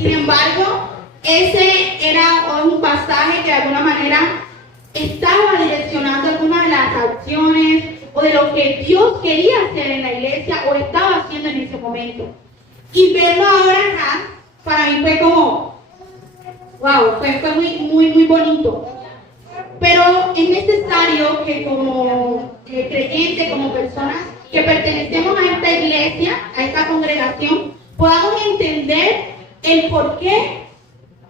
Sin embargo, ese era un pasaje que de alguna manera estaba direccionando algunas de las acciones o de lo que Dios quería hacer en la iglesia o estaba haciendo en ese momento. Y verlo ahora acá, para mí fue como, wow, fue muy bonito. Pero es necesario que como creyentes, como personas que pertenecemos a esta iglesia, a esta congregación, podamos entender el por qué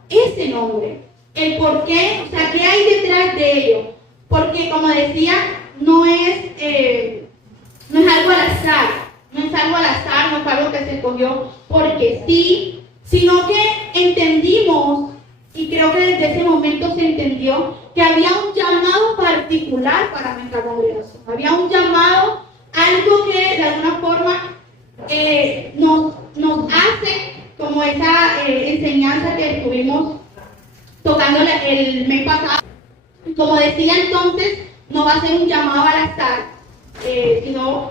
ese nombre, el por qué, o sea, qué hay detrás de ello. Porque como decía, no es algo al azar, no es algo que se escogió porque sí, sino que entendimos, y creo que desde ese momento se entendió, que había un llamado particular para nuestra congregación, había un llamado, algo que de alguna forma nos hace, como esa enseñanza que estuvimos tocando el mes pasado. Como decía entonces, no va a ser un llamado al azar, sino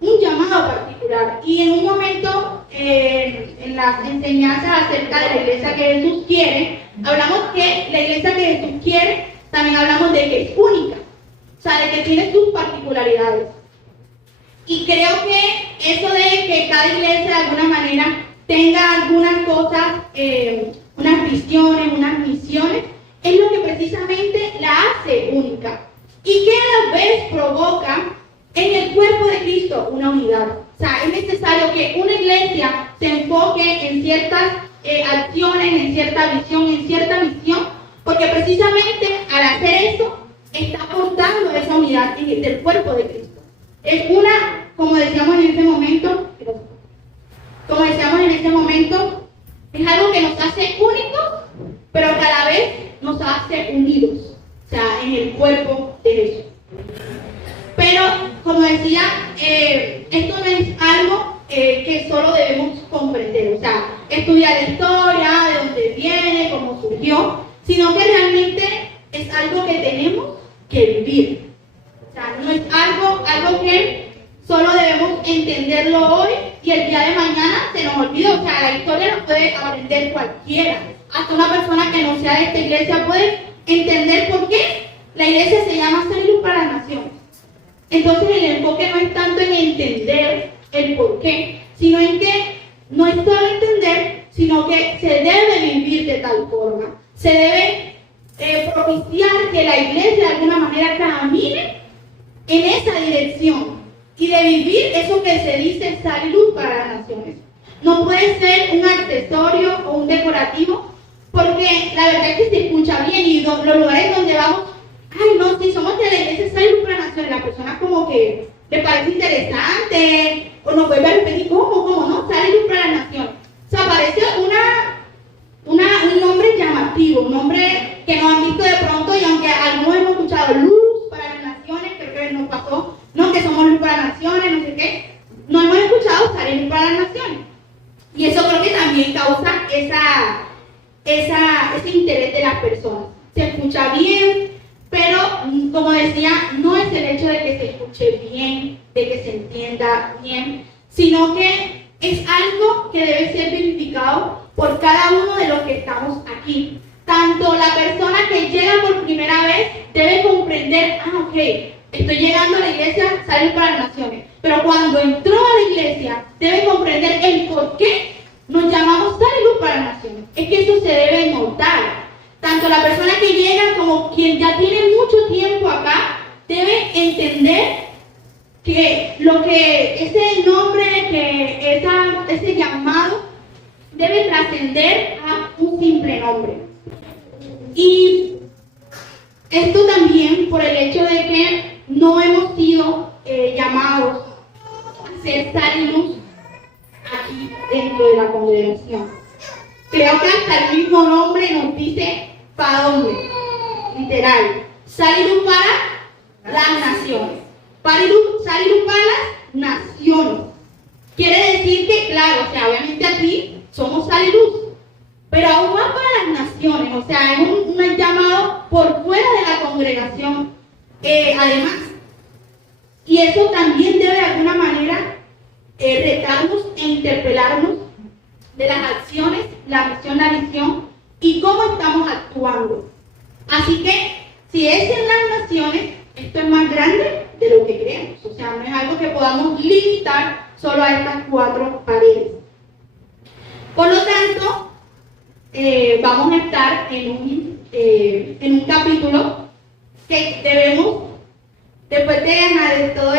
un llamado particular. Y en un momento, en las enseñanzas acerca de la iglesia que Jesús quiere, hablamos que la iglesia que Jesús quiere, también hablamos de que es única, o sea, de que tiene sus particularidades. Y creo que eso de que cada iglesia de alguna manera tenga algunas cosas, unas visiones, unas misiones, es lo que precisamente la hace única. Y que a la vez provoca en el cuerpo de Cristo una unidad. O sea, es necesario que una iglesia se enfoque en ciertas acciones, en cierta visión, en cierta misión, porque precisamente al hacer eso, está aportando esa unidad del cuerpo de Cristo. Es una, como decíamos en ese momento, es algo que nos hace únicos, pero que a la vez nos hace unidos, o sea, en el cuerpo de Jesús. Pero, como decía, esto no es algo que solo debemos comprender, o sea, estudiar la historia, de dónde viene, cómo surgió, sino que realmente es algo que tenemos que vivir. O sea, no es algo que solo debemos entenderlo hoy y el día de mañana se nos olvida. O sea, la historia la puede aprender cualquiera. Hasta una persona que no sea de esta iglesia puede entender por qué la iglesia se llama Ser Luz para las Naciones. Entonces el enfoque no es tanto en entender el por qué, sino en que no es solo entender, sino que se debe vivir de tal forma. Se debe propiciar que la iglesia de alguna manera camine en esa dirección y de vivir eso que se dice Sal y Luz para las Naciones. No puede ser un accesorio o un decorativo, porque la verdad es que se escucha bien y los lugares donde vamos, ay no, si somos de la iglesia Sal y Luz para las Naciones, la persona como que le parece interesante o nos vuelve a repetir, ¿cómo no? Sal y Luz para las Naciones. O sea, parece un nombre llamativo, un nombre que nos han visto de pronto, y aunque algunos hemos escuchado Luz para las Naciones, creo que nos pasó, no, que somos Luz para las Naciones, no sé qué, no hemos escuchado Sal y Luz para las Naciones. Y eso creo que también causa ese interés de las personas. Se escucha bien, pero como decía, no es el hecho de que se escuche bien, de que se entienda bien, sino que es algo que debe ser verificado por cada uno de los que estamos aquí. Tanto la persona que llega por primera vez debe comprender, ok, estoy llegando a la iglesia, Sal y Luz para las Naciones. Pero cuando entró a la iglesia, debe comprender el por qué nos llamamos Sal y Luz para las Naciones. Es que eso se debe notar. Tanto la persona que llega como quien ya tiene mucho tiempo acá, debe entender que ese nombre, ese llamado, debe trascender a un simple nombre. Y esto también por el hecho de que no hemos sido llamados a ser Sal y Luz aquí dentro de la congregación. Creo que hasta el mismo nombre nos dice para dónde, literal, Sal y Luz para las naciones. Sal y Luz para las naciones. Quiere decir que, claro, o sea, obviamente aquí somos Sal y Luz, pero aún más para las naciones, o sea, es un llamado por fuera de la congregación, además. Y eso también debe de alguna manera retarnos e interpelarnos de las acciones, la misión, la visión y cómo estamos actuando. Así que, si es en las naciones, esto es más grande de lo que creemos. O sea, no es algo que podamos limitar solo a estas 4 paredes. Por lo tanto, vamos a estar en un capítulo que debemos, después de toda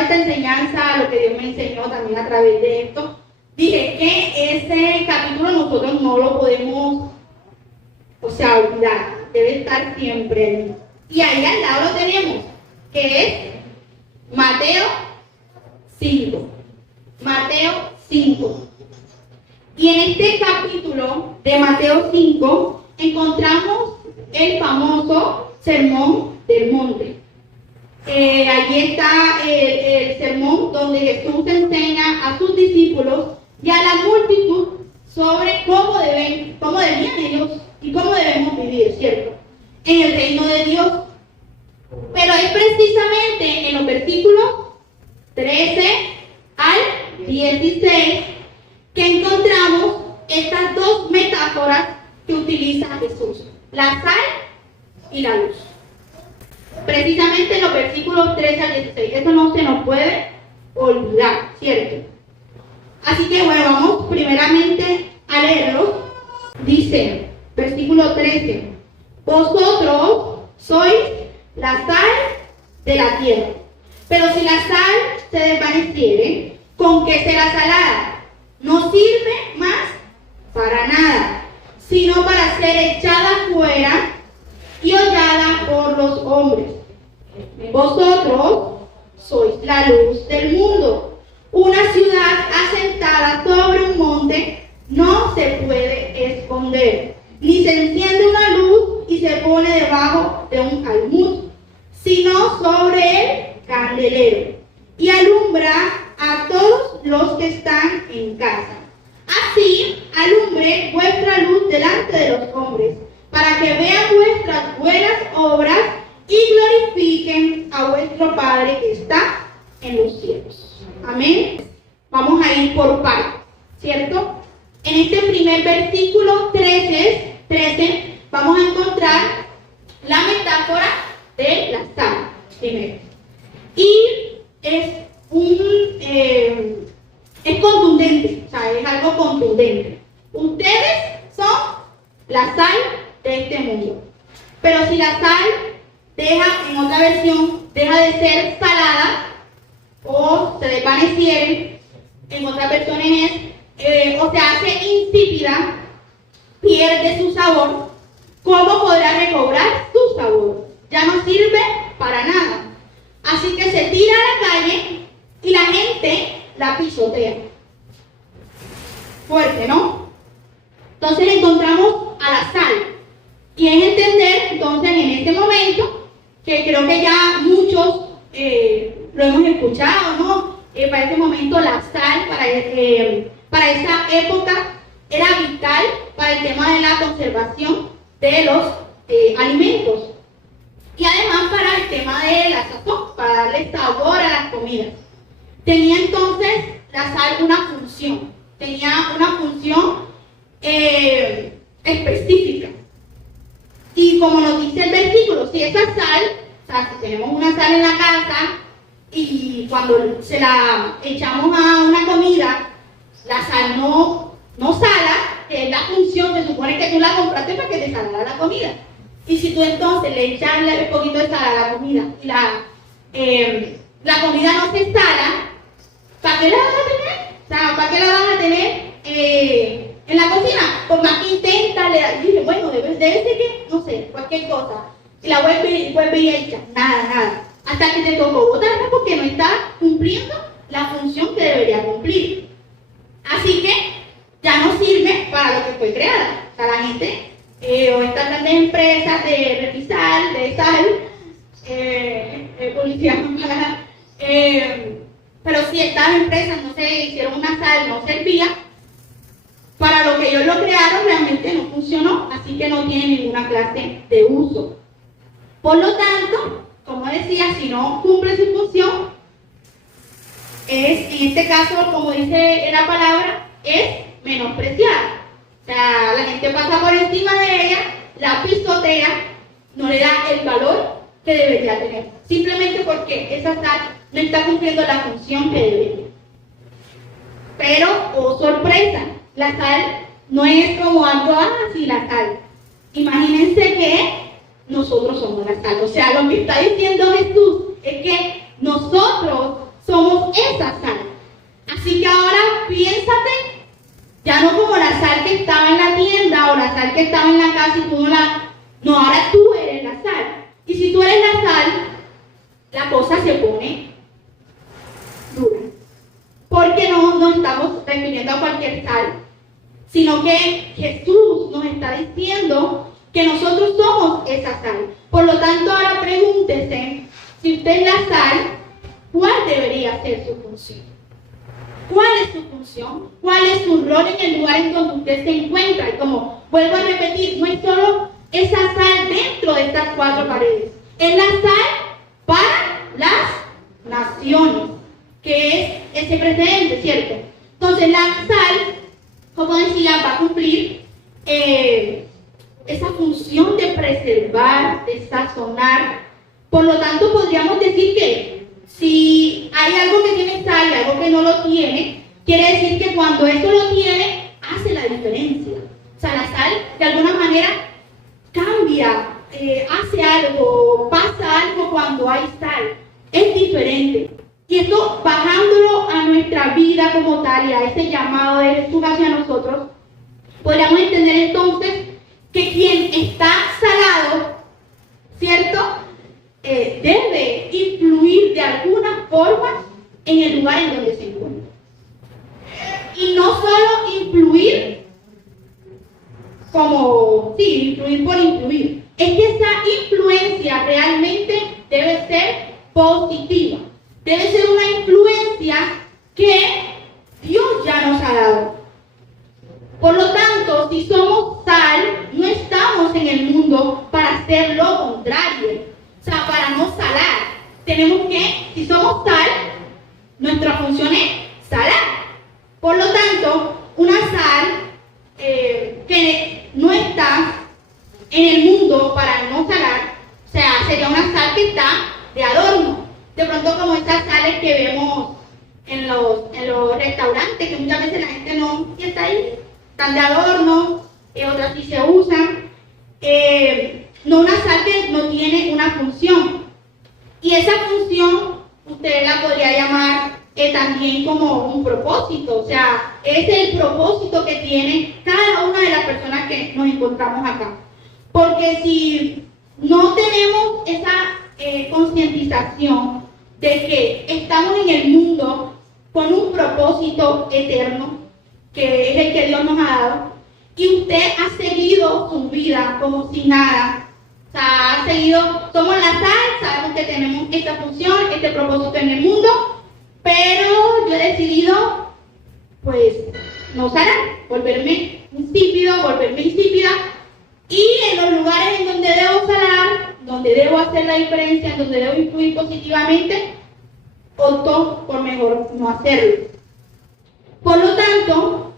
esta enseñanza, lo que Dios me enseñó también a través de esto, dije que ese capítulo nosotros no lo podemos, olvidar, debe estar siempre. Y ahí al lado lo tenemos, que es Mateo 5. Mateo 5. Y en este capítulo de Mateo 5 encontramos el famoso Sermón del Monte. Allí está el sermón donde Jesús enseña a sus discípulos y a la multitud sobre cómo debían ellos y cómo debemos vivir, ¿cierto? En el reino de Dios. Pero es precisamente en los versículos 13 al 16 que encontramos estas 2 metáforas que utiliza Jesús: la sal y la luz. Precisamente en los versículos 13 al 16. Eso no se nos puede olvidar, ¿cierto? Así que bueno, vamos primeramente a leerlo. Dice, versículo 13: vosotros sois la sal de la tierra. Pero si la sal se desvaneciere, ¿con qué será salada? No sirve más para nada, sino para ser echada fuera y hollada por los hombres. Vosotros sois la luz del mundo. Una ciudad asentada sobre un monte no se puede esconder, ni se enciende una luz y se pone debajo de un almud, sino sobre el candelero, y alumbra a todos los que están en casa. Así alumbre vuestra luz delante de los hombres, para que vean vuestras buenas obras y glorifiquen a vuestro Padre que está en los cielos. Amén. Vamos a ir por partes, ¿cierto? En este primer versículo 13 vamos a encontrar la metáfora de la sal, primero. Y es contundente, o sea, es algo contundente. Ustedes son la sal de este mundo. Pero si la sal en otra versión, deja de ser salada o se desvaneciere, en otras versiones o se hace insípida, pierde su sabor, ¿cómo podrá recobrar su sabor? Ya no sirve para nada. Así que se tira a la calle y la gente la pisotea. Fuerte, ¿no? Entonces encontramos a la sal. Y es entender, entonces, en este momento, que creo que ya muchos lo hemos escuchado, ¿no? Para ese momento la sal, para esa época, era vital para el tema de la conservación de los alimentos. Y además para el tema de la sazón, para darle sabor a las comidas. Tenía entonces la sal una función, específica. Y como nos dice el versículo, si esa sal, o sea, si tenemos una sal en la casa y cuando se la echamos a una comida, la sal no sala, que es la función, se supone que tú la compraste para que te salara la comida. Y si tú entonces le echas un poquito de sal a la comida y la comida no se sala, ¿para qué la vas a tener? O sea, ¿para qué la vas a tener en la cocina? Por más que intenta, dice, bueno, debe ser que, no sé, cualquier cosa. Y la vuelve y echa, nada. Hasta que te tocó botarla porque no está cumpliendo la función que debería cumplir. Así que ya no sirve para lo que fue creada. O sea, la gente, o estas grandes empresas de repisal, de sal, policía, pero si estas empresas no se hicieron una sal, no servía, para lo que ellos lo crearon realmente no funcionó, así que no tiene ninguna clase de uso. Por lo tanto, como decía, si no cumple su función, es, en este caso, como dice la palabra, es menospreciada. O sea, la gente pasa por encima de ella, la pisotea, no le da el valor que debería tener, simplemente porque esa sal no está cumpliendo la función que debería. Pero, oh sorpresa, la sal no es como algo así, la sal. Imagínense que nosotros somos la sal. O sea, lo que está diciendo Jesús es que nosotros somos esa sal. Así que ahora piénsate, ya no como la sal que estaba en la tienda o la sal que estaba en la casa y tú no la... No, ahora tú eres la sal. Y si tú eres la sal, la cosa se pone dura. Porque no nos estamos refiriendo a cualquier sal, sino que Jesús nos está diciendo que nosotros somos esa sal. Por lo tanto, ahora pregúntese, si usted es la sal, ¿cuál debería ser su función? ¿Cuál es su función? ¿Cuál es su rol en el lugar en donde usted se encuentra? Y como vuelvo a repetir, no es solo esa sal dentro de estas cuatro paredes, es la sal para las naciones, que es ese precedente, ¿cierto? Entonces la sal, como decía, va a cumplir esa función de preservar, de sazonar. Por lo tanto, podríamos decir que si hay algo que tiene sal y algo que no lo tiene, quiere decir que cuando eso lo tiene, hace la diferencia. O sea, la sal, de alguna manera, cambia, hace algo, pasa algo cuando hay sal. Es diferente. Y esto, bajándolo a nuestra vida como tal y a ese llamado de Jesús hacia nosotros, podríamos entender entonces que quien está salado, ¿cierto? Debe influir de alguna forma en el lugar en donde se encuentra. Y no solo influir como, sí, influir por influir. Es que esa influencia realmente debe ser positiva. Debe ser una influencia que Dios ya nos ha dado. Por lo tanto, si somos sal, no estamos en el mundo para hacer lo contrario. O sea, para no salar. Tenemos que, si somos sal, nuestra función es salar. Por lo tanto, una sal que no está en el mundo para no salar, o sea, sería una sal que está de adorno. De pronto como estas sales que vemos en los restaurantes, que muchas veces la gente no está ahí, están de adorno, otras sí se usan. No, una sal que no tiene una función. Y esa función usted la podría llamar también como un propósito. O sea, es el propósito que tiene cada una de las personas que nos encontramos acá. Porque si no tenemos esa concientización de que estamos en el mundo con un propósito eterno, que es el que Dios nos ha dado, y usted ha seguido su vida como si nada, o sea, ha seguido, somos la sal, sabemos que tenemos esta función, este propósito en el mundo, pero yo he decidido, pues, no salar, volverme insípida, y en los lugares en donde debo salar, donde debo hacer la diferencia, en donde debo influir positivamente, opto por mejor no hacerlo. Por lo tanto,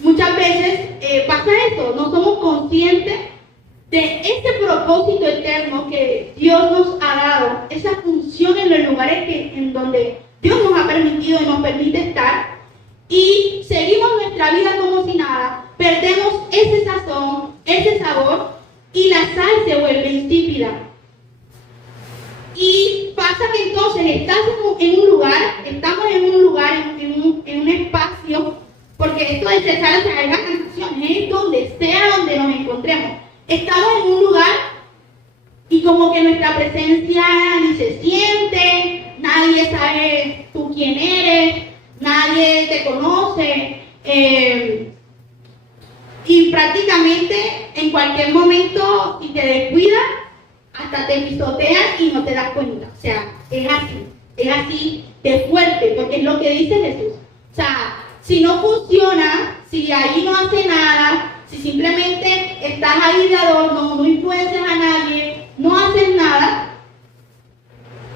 muchas veces pasa eso, no somos conscientes de ese propósito eterno que Dios nos ha dado, esa función en los lugares en donde Dios nos ha permitido y nos permite estar, y seguimos nuestra vida como si nada, perdemos ese sazón, ese sabor, y la sal se vuelve insípida. Y pasa que entonces estamos en un lugar, en un espacio, porque esto de ser sal, o sea, es la canción, es donde sea donde nos encontremos. Estamos en un lugar y como que nuestra presencia ni se siente, nadie sabe tú quién eres, nadie te conoce, y prácticamente en cualquier momento, si te descuidas, hasta te pisotean y no te das cuenta. O sea, es así de fuerte, porque es lo que dice Jesús. O sea, si no funciona, si ahí no hace nada, si simplemente estás ahí de adorno, no influencias a nadie, no haces nada,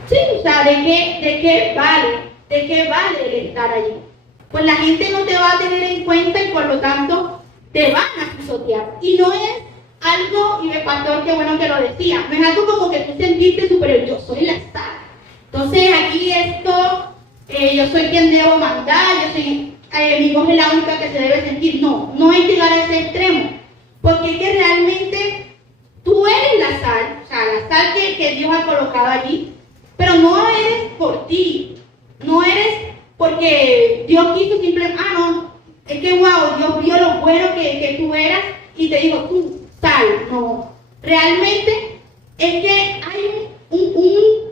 Sí, o sea, ¿de qué vale? ¿De qué vale el estar allí? Pues la gente no te va a tener en cuenta y por lo tanto te van a pisotear. Y no es algo, y el pastor, qué bueno que lo decía, no es algo como que tú sentiste superior, yo soy la sal. Entonces aquí esto, yo soy quien debo mandar, yo soy, mi voz es la única que se debe sentir. No, no es llegar a ese extremo, porque es que realmente tú eres la sal, o sea, la sal que Dios ha colocado allí, pero no eres por ti, no eres porque Dios quiso simplemente, no, es que wow, Dios vio lo bueno que tú eras y te dijo, tú, tal, no. Realmente es que hay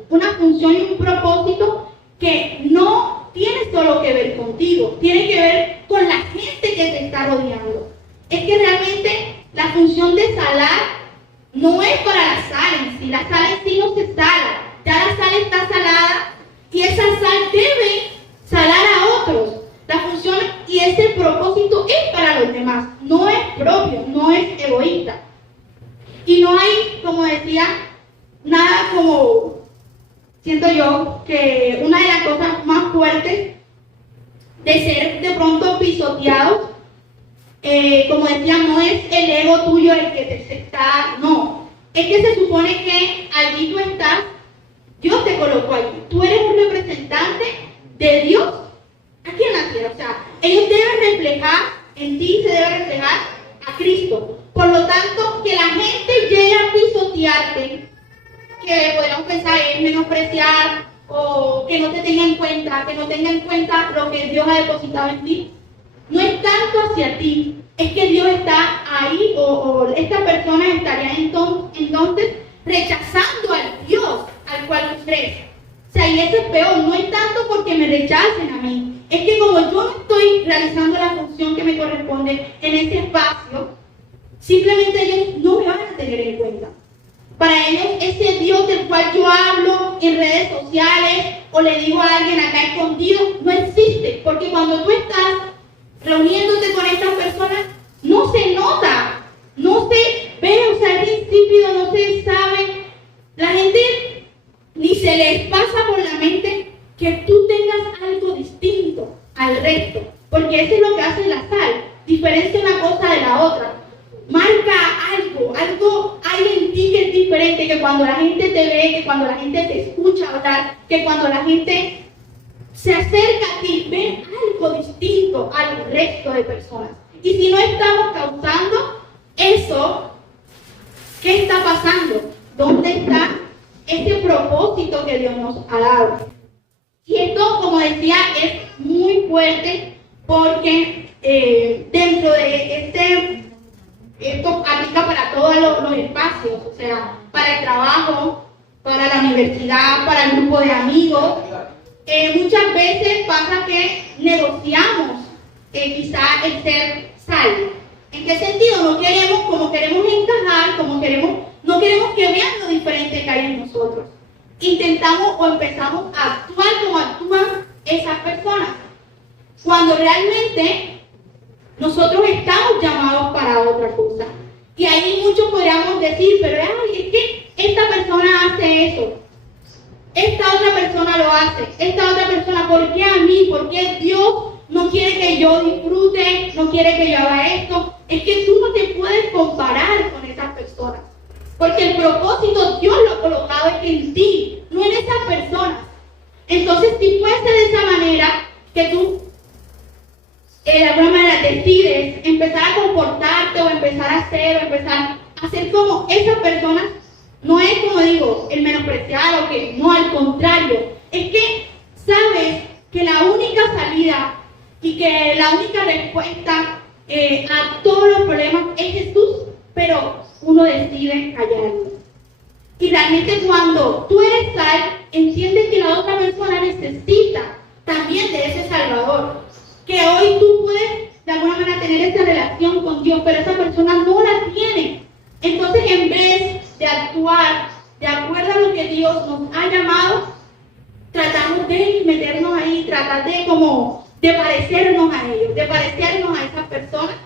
una función y un propósito que no tiene solo que ver contigo, tiene que ver con la gente que te está rodeando. Es que realmente la función de salar no es para la sal en sí, la sal en sí no se sala, ya la sal está salada y esa sal debe salar a otros. La función y ese propósito es para los demás, no es propio, no es egoísta. Y no hay, como decía, nada como, siento yo, que una de las cosas más fuertes de ser de pronto pisoteados, como decía, no es el ego tuyo el que te está, no. Es que se supone que allí tú estás, Dios te colocó allí. Tú eres un representante de Dios aquí en la tierra. O sea, ellos deben reflejar, en ti se debe reflejar a Cristo. Por lo tanto, que la gente llegue a pisotearte, que podríamos pensar es menospreciar o que no te tenga en cuenta, que no tenga en cuenta lo que Dios ha depositado en ti, no es tanto hacia ti, es que Dios está ahí o esta persona estaría entonces rechazando al Dios al cual tú crees. O sea, y eso es peor, no es tanto porque me rechacen a mí, es que como yo no estoy realizando la función que me corresponde en ese espacio, simplemente ellos no me van a tener en cuenta. Para ellos ese Dios del cual yo hablo en redes sociales o le digo a alguien acá escondido, no existe, porque cuando tú estás reuniéndote con estas personas, no se nota, no se ve, o sea, es insípido, no se sabe. La gente ni se les pasa por la mente que tú tengas algo distinto al resto, porque eso es lo que hace la sal, diferencia una cosa de la otra. Marca algo hay en ti que es diferente, que cuando la gente te ve, que cuando la gente te escucha hablar, que cuando la gente se acerca a ti, ven algo distinto al resto de personas. Y si no estamos causando eso, ¿qué está pasando? ¿Dónde está este propósito que Dios nos ha dado? Y esto, como decía, es muy fuerte porque dentro de esto aplica para todos los espacios, o sea, para el trabajo, para la universidad, para el grupo de amigos. Muchas veces pasa que negociamos quizá el ser sal. ¿En qué sentido? No queremos, como queremos encajar, no queremos que vean lo diferente que hay en nosotros. Intentamos o empezamos a actuar como actúan esas personas, cuando realmente nosotros estamos llamados para otra cosa. Y ahí muchos podríamos decir, pero es que esta persona hace eso, esta otra persona lo hace, esta otra persona, ¿por qué a mí? ¿Por qué Dios no quiere que yo disfrute, no quiere que yo haga esto? Es que tú no te puedes comparar con esas personas, porque el propósito Dios lo ha colocado en ti, no en esas personas. Entonces, si fuese de esa manera, que tú de alguna manera decides empezar a comportarte o empezar a hacer como esas personas, no es, como digo, el menospreciar o que no, al contrario, es que sabes que la única salida y que la única respuesta a todos los problemas es Jesús, pero uno decide callarlo. Y realmente cuando tú eres sal, entiendes que la otra persona necesita también de ese Salvador. Que hoy tú puedes de alguna manera tener esa relación con Dios, pero esa persona no la tiene. Entonces, en vez de actuar de acuerdo a lo que Dios nos ha llamado, tratamos de meternos ahí, tratar de parecernos a ellos, de parecernos a esas personas,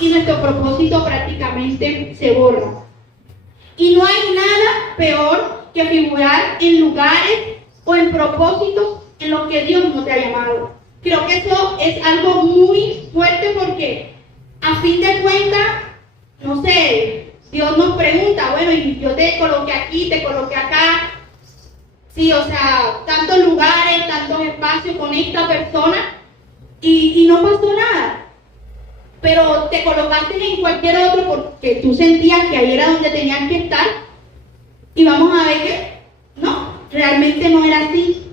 y nuestro propósito prácticamente se borra. Y no hay nada peor que figurar en lugares o en propósitos en los que Dios no te ha llamado. Creo que eso es algo muy fuerte porque a fin de cuentas, no sé, Dios nos pregunta, bueno, y yo te coloqué aquí, te coloqué acá. Sí, o sea, tantos lugares, tantos espacios con esta persona y no pasó nada. Pero te colocaste en cualquier otro porque tú sentías que ahí era donde tenías que estar. Y vamos a ver que no, realmente no era así.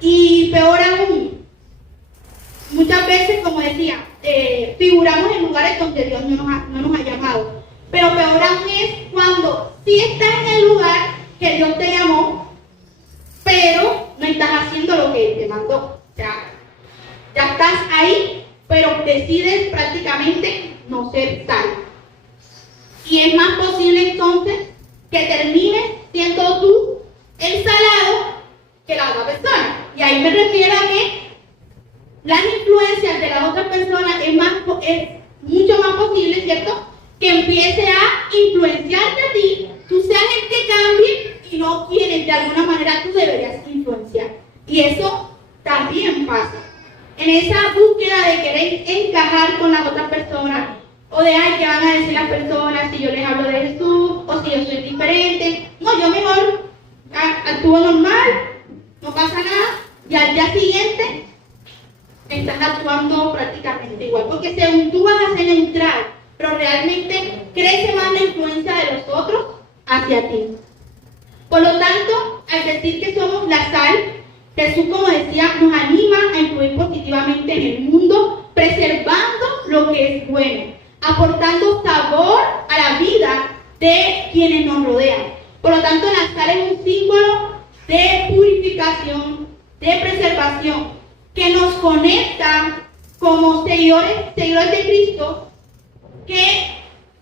Y peor aún, muchas veces, como decía, figuramos en lugares donde Dios no nos ha llamado. Pero peor aún es cuando sí estás en el lugar que Dios te llamó, pero no estás haciendo lo que Él te mandó. O sea, ya estás ahí, pero decides prácticamente no ser tal. Y es más posible entonces que termines siendo tú el salado que la otra persona. Y ahí me refiero a que las influencias de las otras personas es mucho más posible, ¿cierto?, que empiece a influenciarte a ti, tú seas el que cambie y no quienes de alguna manera tú deberías influenciar. Y eso también pasa. En esa búsqueda de querer encajar con las otras personas, o de, ay, ¿qué van a decir las personas si yo les hablo de Jesús, o si yo soy diferente? No, yo mejor actúo normal, no pasa nada, y al día siguiente estás actuando prácticamente igual, porque según tú vas a hacer entrar, pero realmente crece más la influencia de los otros hacia ti. Por lo tanto, al decir que somos la sal, Jesús, como decía, nos anima a influir positivamente en el mundo, preservando lo que es bueno, aportando sabor a la vida de quienes nos rodean. Por lo tanto, la sal es un símbolo de purificación, de preservación, que nos conecta como seguidores de Cristo, que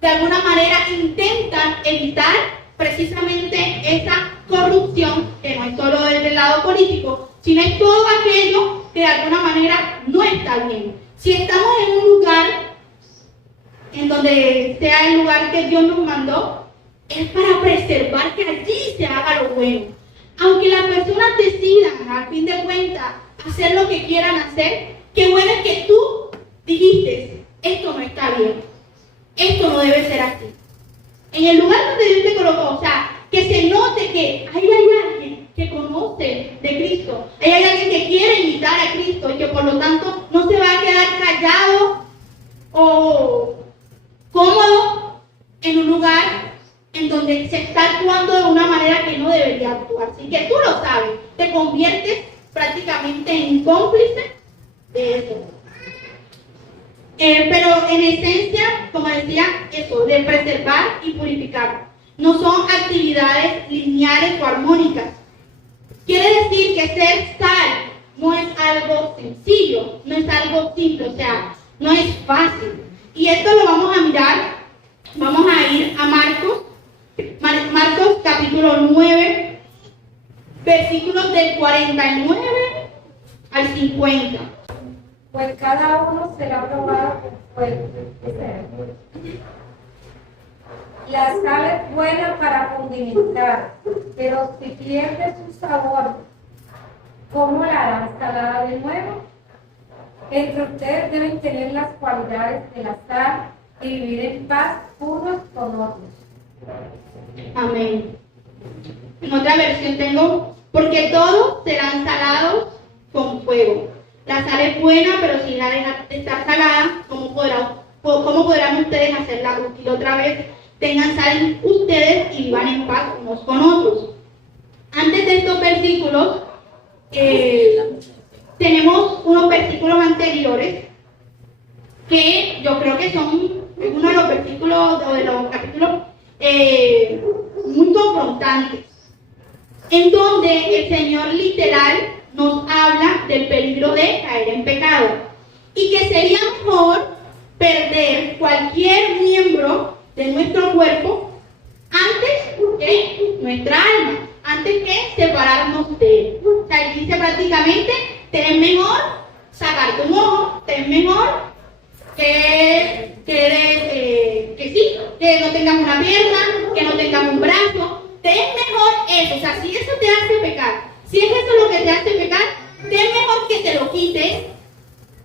de alguna manera intentan evitar precisamente esa corrupción, que no es solo desde el lado político, sino es todo aquello que de alguna manera no está bien. Si estamos en un lugar en donde sea el lugar que Dios nos mandó, es para preservar que allí se haga lo bueno. Aunque las personas decidan, al fin de cuentas, hacer lo que quieran hacer, qué bueno es que tú dijiste, esto no está bien, esto no debe ser así. En el lugar donde Dios te colocó, o sea, que se note que ahí hay alguien que conoce de Cristo, ahí hay alguien que quiere imitar a Cristo y que por lo tanto no se va a quedar callado o cómodo en un lugar en donde se está actuando de una manera que no debería actuar. Así que tú lo sabes, te conviertes prácticamente en cómplice de eso. Pero en esencia, como decía, eso, de preservar y purificar. No son actividades lineales o armónicas. Quiere decir que ser sal no es algo sencillo, no es algo simple, o sea, no es fácil. Y esto lo vamos a mirar, vamos a ir a Marcos capítulo 9, versículos del 49 al 50. Pues cada uno será probado con fuego. La sal es buena para condimentar, pero si pierde su sabor, ¿cómo la harán salada de nuevo? Entre ustedes deben tener las cualidades de la sal y vivir en paz unos con otros. Amén. En otra versión tengo, porque todos serán salados con fuego. La sal es buena, pero si la deja de estar salada, ¿cómo podrán ustedes hacerla útil otra vez? Tengan sal ustedes y vivan en paz unos con otros. Antes de estos versículos, tenemos unos versículos anteriores que yo creo que son uno de los versículos o de los capítulos muy confrontantes, en donde el Señor literal nos habla del peligro de caer en pecado y que sería mejor perder cualquier miembro de nuestro cuerpo antes que nuestra alma, antes que separarnos de él. O sea, él dice prácticamente, te es mejor sacarte un ojo, te es mejor que no tengas una pierna, que no tengas un brazo, te es mejor eso. O sea, si eso te hace pecar, Si es eso lo que te hace pecar, qué mejor que te lo quites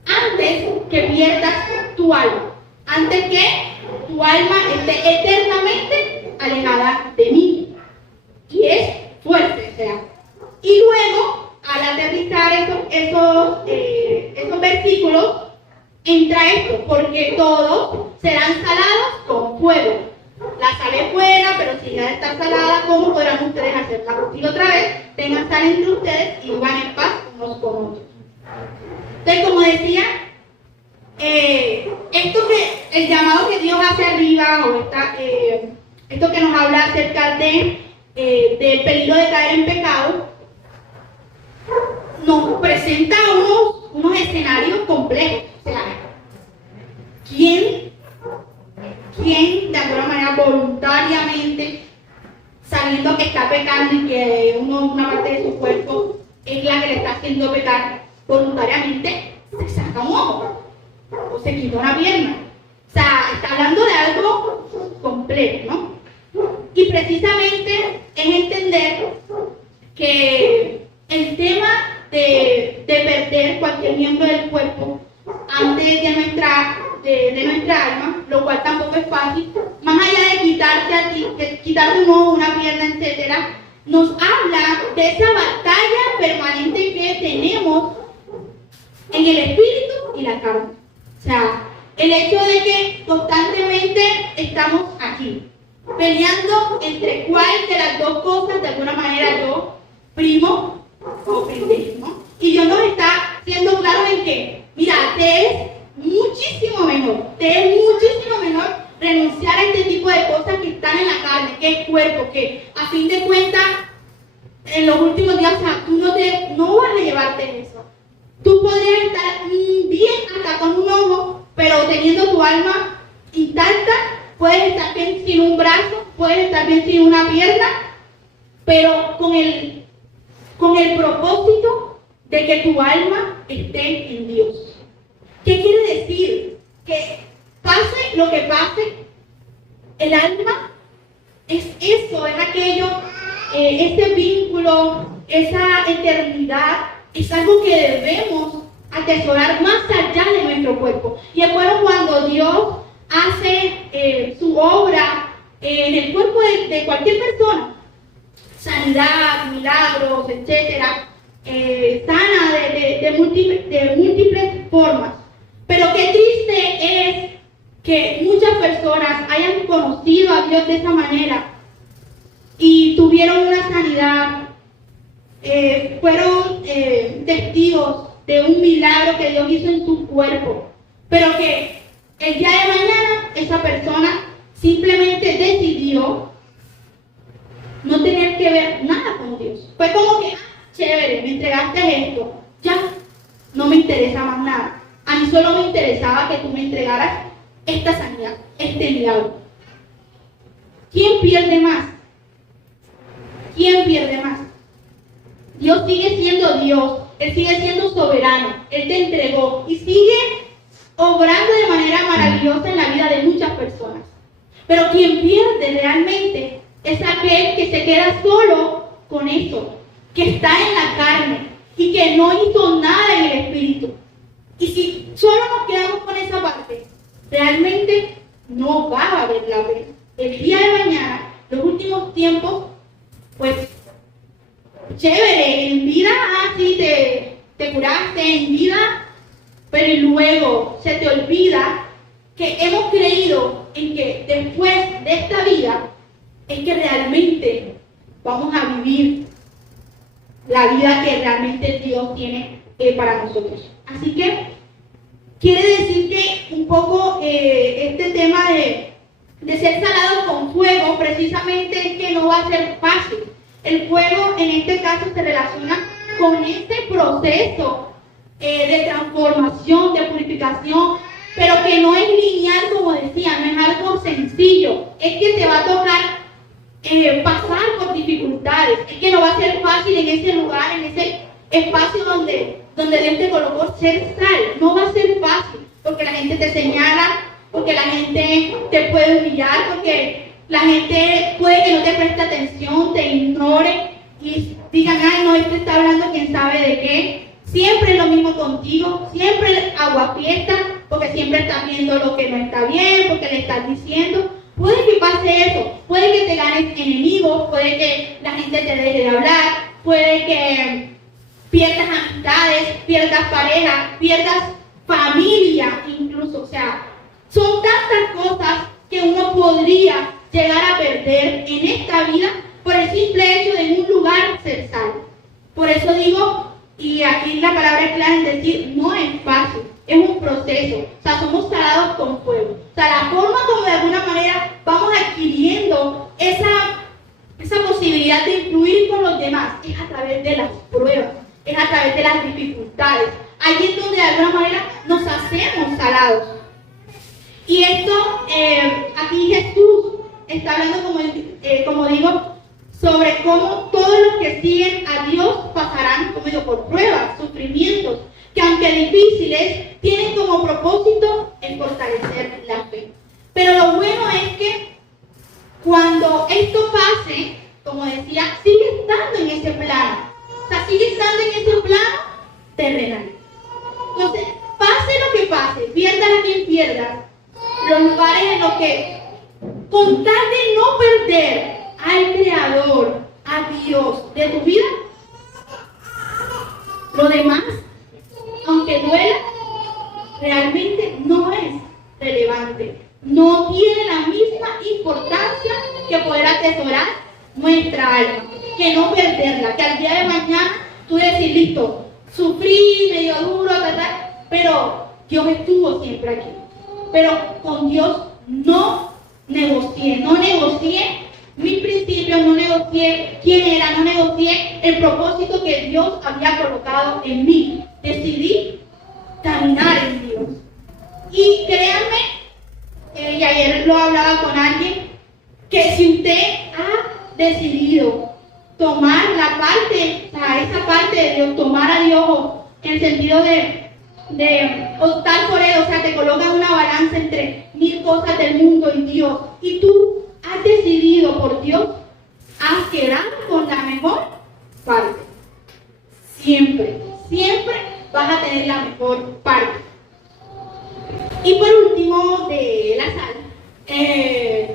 antes que pierdas tu alma, antes que tu alma esté eternamente alejada de mí. Y es fuerte, o sea. Y luego, al aterrizar esos versículos, entra esto, porque todos serán salados con fuego. La sal es buena, pero si ya está salada, ¿cómo podrán ustedes hacerla? Y otra vez, tengan sal entre ustedes y vivan en paz unos con otros. Entonces, como decía, el llamado que Dios hace arriba, o esto que nos habla acerca del peligro de caer en pecado, nos presenta unos escenarios complejos. O sea, ¿quién de alguna manera voluntariamente, sabiendo que está pecando y que una parte de su cuerpo es la que le está haciendo pecar, voluntariamente se saca un ojo o se quita una pierna? O sea, está hablando de algo complejo, ¿no? Y precisamente es entender que el tema de perder cualquier miembro del cuerpo antes de nuestra alma, lo cual tampoco es fácil, más allá de quitarte un ojo, una pierna, etcétera, nos habla de esa batalla permanente que tenemos en el espíritu y la carne. O sea, el hecho de que constantemente estamos aquí, peleando entre cuál de las dos cosas de alguna manera yo primo o pendejo, ¿no? Y Dios nos está siendo claro en que, mira, te es muchísimo mejor renunciar a este tipo de cosas que están en la carne, que es cuerpo, que a fin de cuentas, en los últimos días, o sea, tú no vas a llevarte eso. Tú podrías estar bien hasta con un ojo, pero teniendo tu alma intacta, puedes estar bien sin un brazo, puedes estar bien sin una pierna, pero con el propósito de que tu alma esté en Dios. ¿Qué quiere decir? Que pase lo que pase, el alma es eso, es aquello, ese vínculo, esa eternidad, es algo que debemos atesorar más allá de nuestro cuerpo. Y es bueno cuando Dios hace su obra en el cuerpo de cualquier persona, sanidad, milagros, etcétera, sana de múltiples formas. Pero qué triste es que muchas personas hayan conocido a Dios de esa manera y tuvieron una sanidad, fueron testigos de un milagro que Dios hizo en su cuerpo, pero que el día de mañana esa persona simplemente decidió no tener que ver nada con Dios. Fue como que, chévere, me entregaste esto, ya no me interesa más nada. A mí solo me interesaba que tú me entregaras esta sanidad, este milagro. ¿Quién pierde más? ¿Quién pierde más? Dios sigue siendo Dios, Él sigue siendo soberano, Él te entregó y sigue obrando de manera maravillosa en la vida de muchas personas. Pero quien pierde realmente es aquel que se queda solo con eso, que está en la carne y que no hizo nada en el espíritu. Y si solo nos quedamos con esa parte, realmente no va a valer la pena. El día de mañana, los últimos tiempos, pues, chévere, en vida, sí, te curaste, en vida, pero y luego se te olvida que hemos creído en que después de esta vida es que realmente vamos a vivir la vida que realmente Dios tiene para nosotros. Así que quiere decir que un poco este tema de ser salados con fuego precisamente es que no va a ser fácil. El fuego en este caso se relaciona con este proceso de transformación, de purificación, pero que no es lineal, como decía, no es algo sencillo. Es que te va a tocar pasar por dificultades, es que no va a ser fácil en ese lugar, en ese espacio donde Dios te colocó ser sal. No va a ser fácil, porque la gente te señala, porque la gente te puede humillar, porque la gente puede que no te preste atención, te ignore, y digan, ay, no, este está hablando quién sabe de qué. Siempre es lo mismo contigo, siempre agua fiesta, porque siempre estás viendo lo que no está bien, porque le estás diciendo. Puede que pase eso, puede que te ganes enemigos, puede que la gente te deje de hablar, puede que pierdas amistades, pierdas pareja, pierdas familia incluso. O sea, son tantas cosas que uno podría llegar a perder en esta vida por el simple hecho de en un lugar ser salvo. Por eso digo, y aquí la palabra es clara en decir, no es fácil, es un proceso. O sea, somos salados con fuego. O sea, la forma como de alguna manera vamos adquiriendo esa posibilidad de influir con los demás es a través de las pruebas, es a través de las dificultades. Allí es donde de alguna manera nos hacemos salados. Y esto, aquí Jesús está hablando, como digo, sobre cómo todos los que siguen a Dios pasarán, como digo, por pruebas, sufrimientos, que aunque difíciles, tienen como propósito el fortalecer la fe. Pero lo bueno es que cuando esto pase, como decía, sigue estando en ese plano. O sea, sigue estando en ese plano terrenal. Entonces, pase lo que pase, pierdas a quien pierdas, los lugares en los que, con tal de no perder al Creador, a Dios de tu vida, lo demás, aunque duela, realmente no es relevante. No tiene la misma importancia que poder atesorar nuestra alma, que no perderla, que al día de mañana tú decir, listo, sufrí, medio duro, pero Dios estuvo siempre aquí. Pero con Dios no negocié mis principios, no negocié quién era, no negocié el propósito que Dios había colocado en mí. Decidí caminar en Dios. Y créanme, y ayer lo hablaba con alguien, que si usted ha decidido tomar la parte, o sea, esa parte de Dios, tomar a Dios en el sentido de optar por Él, o sea, te coloca una balanza entre 1000 cosas del mundo y Dios, y tú has decidido por Dios, has quedado con la mejor parte. Siempre vas a tener la mejor parte. Y por último, de la sal, es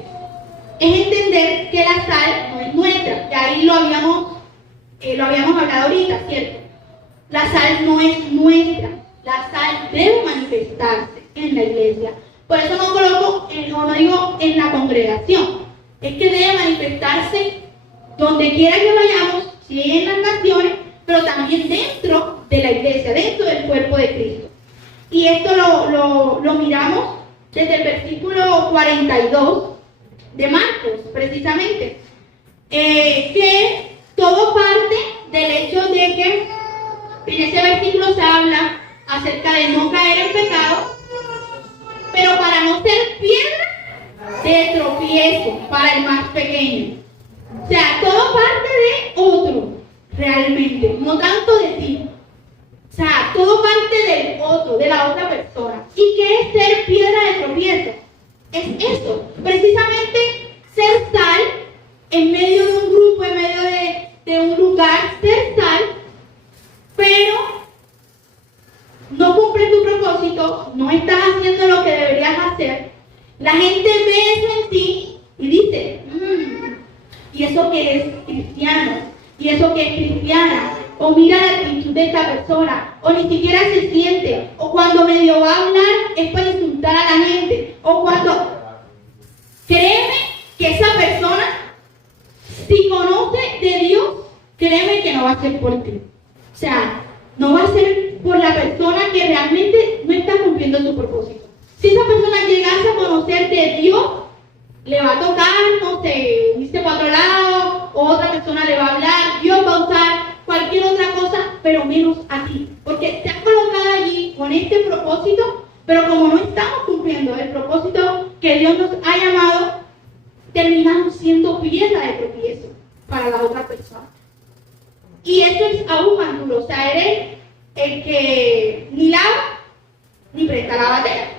entender que la sal no es nuestra. De ahí lo habíamos hablado ahorita, ¿cierto? La sal no es nuestra. La sal debe manifestarse en la iglesia. Por eso no coloco, no digo en la congregación. Es que debe manifestarse donde quiera que vayamos, sí, en las naciones, pero también dentro de la iglesia, dentro del cuerpo de Cristo. Y esto lo miramos desde el versículo 42 de Marcos, precisamente. Que todo parte del hecho de que en ese versículo se habla acerca de no caer en pecado, pero para no ser piedra de tropiezo para el más pequeño. O sea, todo parte de otro, realmente, no tanto de ti. O sea, todo parte del otro, de la otra persona. ¿Y qué es ser piedra de tropiezo? Es eso, precisamente ser sal en medio de un grupo, en medio de un lugar, ser sal, pero no cumples tu propósito, no estás haciendo lo que deberías hacer. La gente ve eso en ti y dice, ¿y eso que es cristiano? ¿Y eso que es cristiana? O mira la actitud de esta persona, o ni siquiera se siente, o cuando medio va a hablar es para insultar a la gente, o cuando... Créeme que esa persona, si conoce de Dios, créeme que no va a ser por ti. O sea, no va a ser por la persona que realmente no está cumpliendo su propósito. Si esa persona llegase a conocer de Dios, le va a tocar, no sé, irse para otro lado, o otra persona le va a hablar, Dios va a usar cualquier otra cosa, pero menos a ti. Porque te has colocado allí con este propósito, pero como no estamos cumpliendo el propósito que Dios nos ha llamado, terminamos siendo piedra de tropiezo para la otra persona. Y esto es aún más duro. O sea, eres el que ni lava ni presta la batera.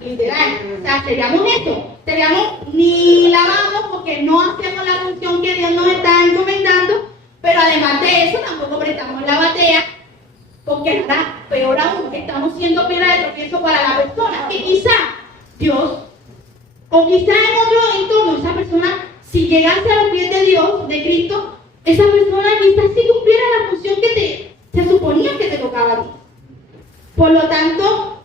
Literal. O sea, seríamos eso. Seríamos ni lavamos porque no hacemos la función que Dios nos está encomendando, Pero además de eso, tampoco prestamos la batea, porque nada, peor aún, estamos siendo piedra de tropiezo para la persona. Que quizá Dios, o quizá en otro entorno, esa persona, si llegase a los pies de Dios, de Cristo, esa persona quizás sí cumpliera la función que se suponía que te tocaba a ti. Por lo tanto,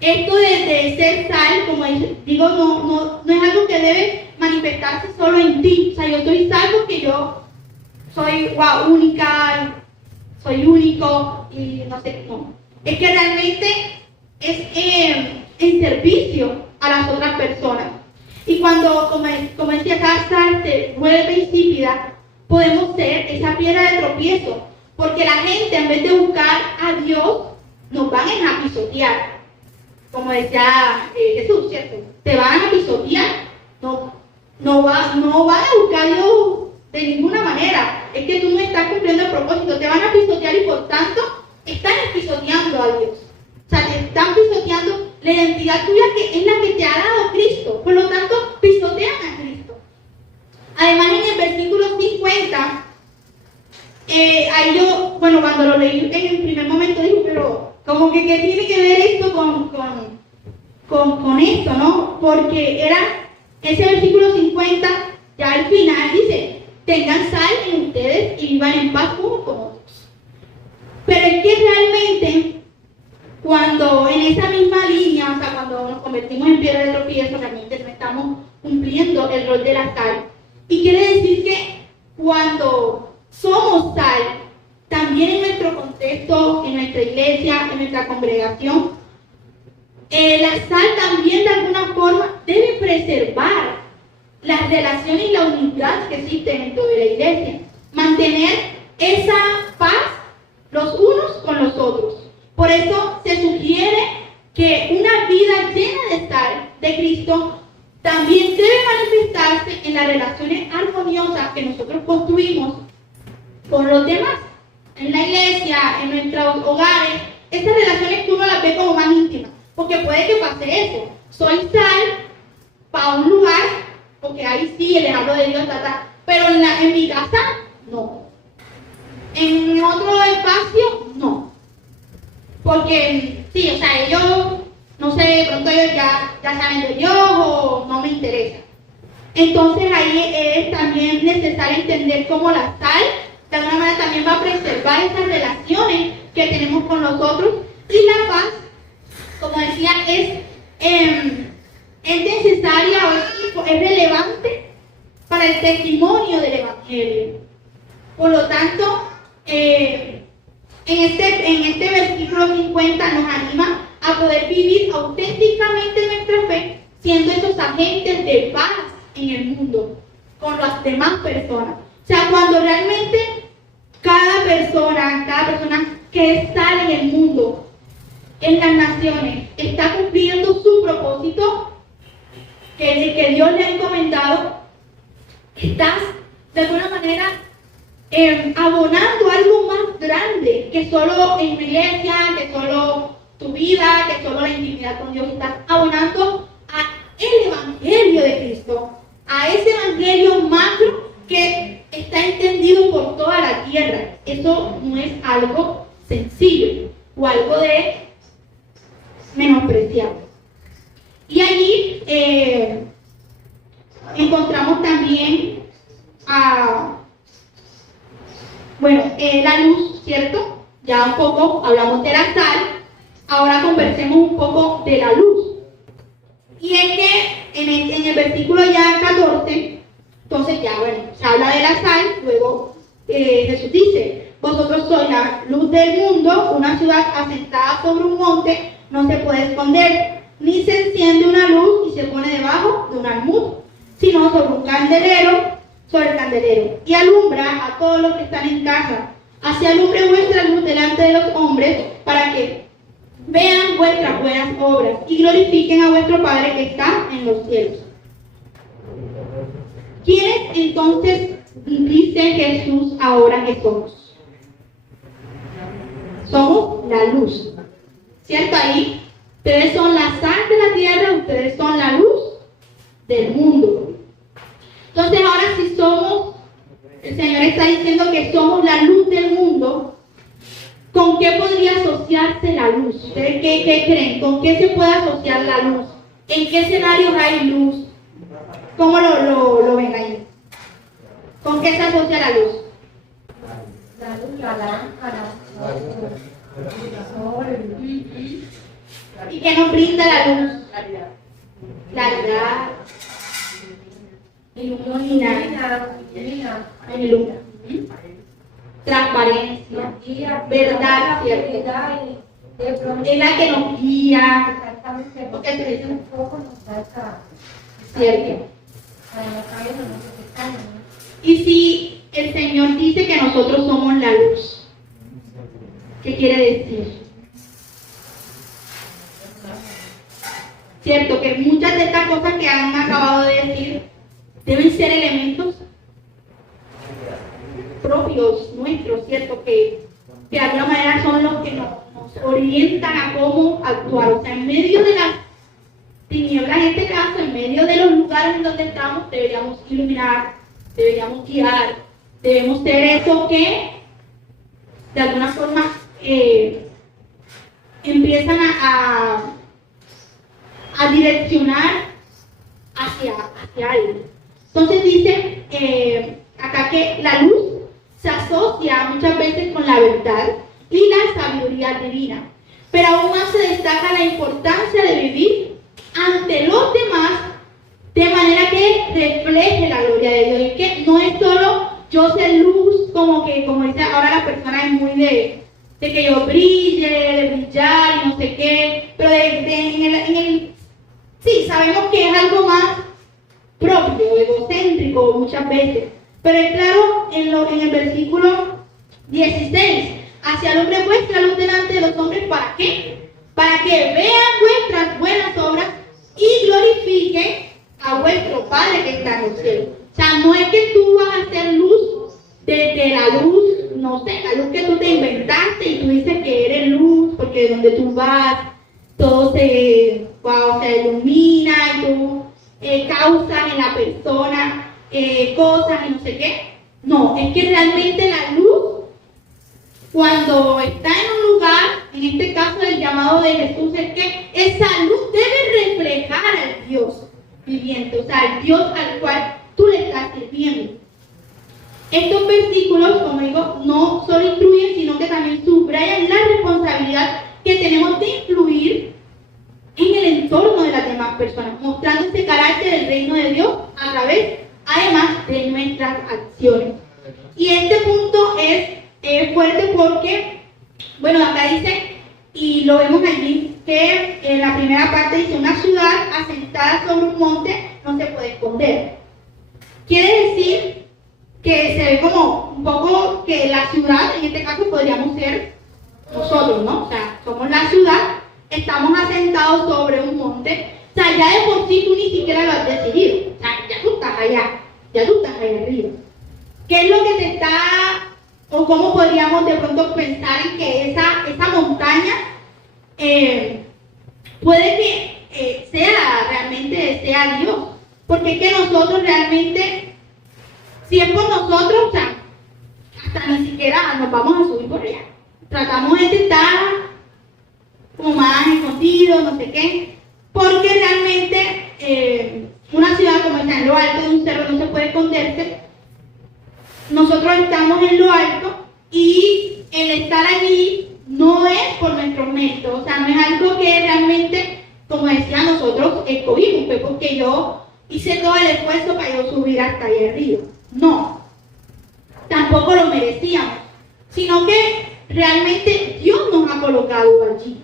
esto de ser sal, como digo, no es algo que debe manifestarse solo en ti. O sea, yo soy sal porque yo soy única, soy único y no sé, no. Es que realmente es en servicio a las otras personas. Y cuando, como decía, cada sal se vuelve insípida, podemos ser esa piedra de tropiezo, porque la gente, en vez de buscar a Dios, nos van a pisotear. Como decía Jesús, ¿cierto? Te van a pisotear, no van a buscar a Dios de ninguna manera. Es que tú no estás cumpliendo el propósito, te van a pisotear y por tanto están pisoteando a Dios. O sea, te están pisoteando la identidad tuya que es la que te ha dado Cristo. Por lo tanto, pisotean a Cristo. Además, en el versículo 50, ahí yo, cuando lo leí en el primer momento dije, pero como que ¿qué tiene que ver esto con esto, no? Porque era ese versículo 50, ya al final dice, tengan sal en ustedes y vivan en paz unos con otros. Pero es que realmente, cuando en esa misma línea, o sea, cuando nos convertimos en piedra de tropiezo, realmente no estamos cumpliendo el rol de la sal. Y quiere decir que cuando somos sal, también en nuestro contexto, en nuestra iglesia, en nuestra congregación, la sal también de alguna forma debe preservar las relaciones y la unidad que existen dentro de la iglesia. Mantener esa paz los unos con los otros. Por eso se sugiere que una vida llena de sal de Cristo también debe manifestarse en las relaciones armoniosas que nosotros construimos con los demás. En la iglesia, en nuestros hogares, estas relaciones que uno las ve como más íntimas. Porque puede que pase eso. Soy sal para un lugar, porque ahí sí les hablo de Dios, pero en mi casa, no. En otro espacio, no. Porque, sí, o sea, ellos, no sé, de pronto ellos ya saben de Dios o no me interesa. Entonces ahí es también necesario entender cómo la sal, de alguna manera, también va a preservar esas relaciones que tenemos con los otros. Y la paz, como decía, es necesaria o es relevante para el testimonio del Evangelio. Por lo tanto, en este versículo 50 nos anima a poder vivir auténticamente nuestra fe, siendo esos agentes de paz en el mundo, con las demás personas. O sea, cuando realmente cada persona que está en el mundo, en las naciones, está cumpliendo su propósito que Dios le ha encomendado, estás de alguna manera abonando algo más grande que solo en la iglesia, que solo tu vida, que solo la intimidad con Dios. Estás abonando a el Evangelio de Cristo, a ese Evangelio macro que está entendido por toda la tierra. Eso no es algo sencillo o algo de menospreciable. Y allí encontramos también la luz, ¿cierto? Ya un poco hablamos de la sal, ahora conversemos un poco de la luz. Y es que en el versículo ya 14, entonces ya, se habla de la sal, luego Jesús dice, vosotros sois la luz del mundo, una ciudad asentada sobre un monte, no se puede esconder, ni se enciende una luz y se pone debajo de un almud, sino sobre un candelero, sobre el candelero, y alumbra a todos los que están en casa. Así alumbre vuestra luz delante de los hombres, para que vean vuestras buenas obras y glorifiquen a vuestro Padre que está en los cielos. ¿Quiénes entonces dice Jesús ahora que somos? Somos la luz, ¿cierto? Ahí, ustedes son la sal de la tierra, ustedes son la luz del mundo. Entonces ahora si somos el Señor está diciendo que somos la luz del mundo. ¿Con qué podría asociarse la luz? ¿Ustedes qué creen? ¿Con qué se puede asociar la luz? ¿En qué escenarios hay luz? ¿Cómo lo ven ahí? ¿Con qué se asocia la luz? La luz, la lámpara, el sol. ¿Y qué nos brinda la luz? Claridad. Ilumina. Ilumina. Transparencia. Verdad, cierto. Es la que nos guía. Exactamente. Porque te dice Un poco nos da esa. cierto. Para no caer en ese pecado, ¿no? Y si el Señor dice que nosotros somos la luz, ¿qué quiere decir? Cierto que muchas de estas cosas que han acabado de decir deben ser elementos propios nuestros, ¿cierto? Que de alguna manera son los que nos orientan a cómo actuar. O sea, en medio de las tinieblas, en este caso, en medio de los lugares en donde estamos, deberíamos iluminar, deberíamos guiar, debemos ser eso que de alguna forma empiezan a direccionar hacia alguien. Entonces dice acá que la luz se asocia muchas veces con la verdad y la sabiduría divina, pero aún más se destaca la importancia de vivir ante los demás de manera que refleje la gloria de Dios. Y que no es solo yo ser luz, como dice ahora la persona es muy de que yo brille, de brillar y no sé qué, pero sí, sabemos que es algo más propio, egocéntrico muchas veces. Pero es claro en el versículo 16, hacia el hombre vuestra luz delante de los hombres, ¿para qué? Para que vean vuestras buenas obras y glorifiquen a vuestro Padre que está en los cielos. O sea, no es que tú vas a hacer luz desde la luz, no sé, la luz que tú te inventaste y tú dices que eres luz, porque donde tú vas, todo se ilumina y tú causas en la persona cosas y no sé qué. No, es que realmente la luz, cuando está en un lugar, en este caso el llamado de Jesús, es que esa luz debe reflejar al Dios viviente, o sea, al Dios al cual tú le estás sirviendo. Estos versículos, como digo, no solo instruyen, sino que también subrayan la responsabilidad que tenemos de influir en el entorno de las demás personas, mostrando este carácter del reino de Dios a través, además, de nuestras acciones. Y este punto es fuerte porque, bueno, acá dice, y lo vemos allí, que en la primera parte dice, una ciudad asentada sobre un monte no se puede esconder. Quiere decir que se ve como un poco que la ciudad, en este caso podríamos ser nosotros, ¿no? O sea, somos la ciudad, estamos asentados sobre un monte, o sea, ya de por sí tú ni siquiera lo has decidido, o sea, ya tú estás allá arriba. ¿Qué es lo que te está, o cómo podríamos de pronto pensar en que esa montaña puede que realmente sea Dios? Porque es que nosotros realmente, si es por nosotros, o sea, hasta ni siquiera nos vamos a subir por allá. Tratamos de estar como más escondidos, no sé qué, porque realmente una ciudad como está en lo alto de un cerro no se puede esconderse. Nosotros estamos en lo alto y el estar allí no es por nuestros méritos, o sea, no es algo que realmente, como decía, nosotros escogimos, fue porque yo hice todo el esfuerzo para yo subir hasta ahí arriba. No, tampoco lo merecíamos, sino que realmente Dios nos ha colocado allí.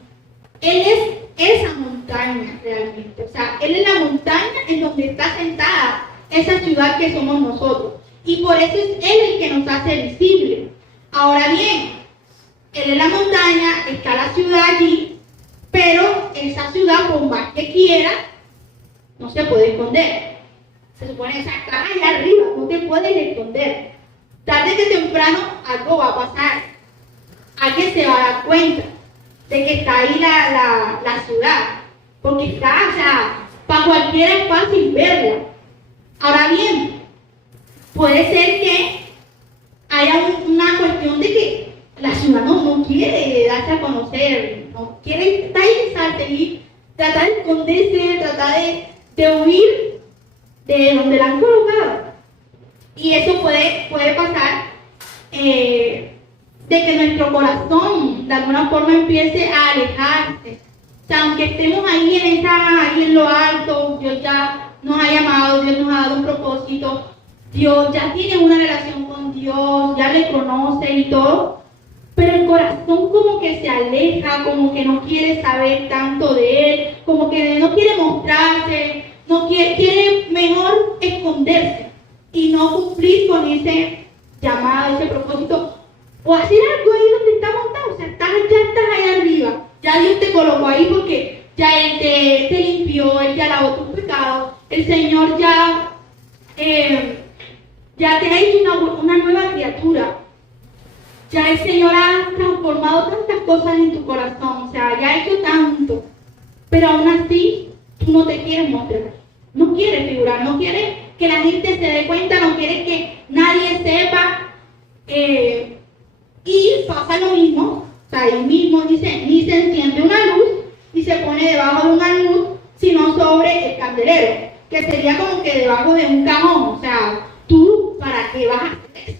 Él es esa montaña realmente, o sea, Él es la montaña en donde está sentada esa ciudad que somos nosotros. Y por eso es Él el que nos hace visible. Ahora bien, Él es la montaña, está la ciudad allí, pero esa ciudad, por más que quiera, no se puede esconder. Se supone que estás allá arriba, no te puedes esconder. Tarde que temprano algo va a pasar. Alguien se va a dar cuenta de que está ahí la ciudad, porque está, o sea, para cualquiera es fácil verla. Ahora bien, puede ser que haya una cuestión de que la ciudad no quiere darse a conocer, no quiere estabilizarse y tratar de esconderse, tratar de huir de donde la han colocado. Y eso puede pasar de que nuestro corazón de alguna forma empiece a alejarse. O sea, aunque estemos ahí en lo alto, Dios ya nos ha llamado, Dios nos ha dado un propósito, Dios ya tiene una relación con Dios, ya le conoce y todo, pero el corazón como que se aleja, como que no quiere saber tanto de Él, como que no quiere mostrarse, no quiere mejor esconderse y no cumplir con ese llamado, ese propósito, o hacer algo ahí donde está montado. O sea, ya estás ahí arriba, ya Dios te colocó ahí porque ya Él te limpió, Él ya lavó tus pecados, el Señor ya te ha hecho una nueva criatura, ya el Señor ha transformado tantas cosas en tu corazón, o sea, ya ha hecho tanto, pero aún así tú no te quieres mostrar, no quieres figurar, no quieres que la gente se dé cuenta, no quieres que nadie sepa, y pasa lo mismo, o sea, ahí mismo dice, ni se enciende una luz y se pone debajo de un almud, sino sobre el candelero, que sería como que debajo de un cajón. O sea, ¿tú para qué vas a hacer eso?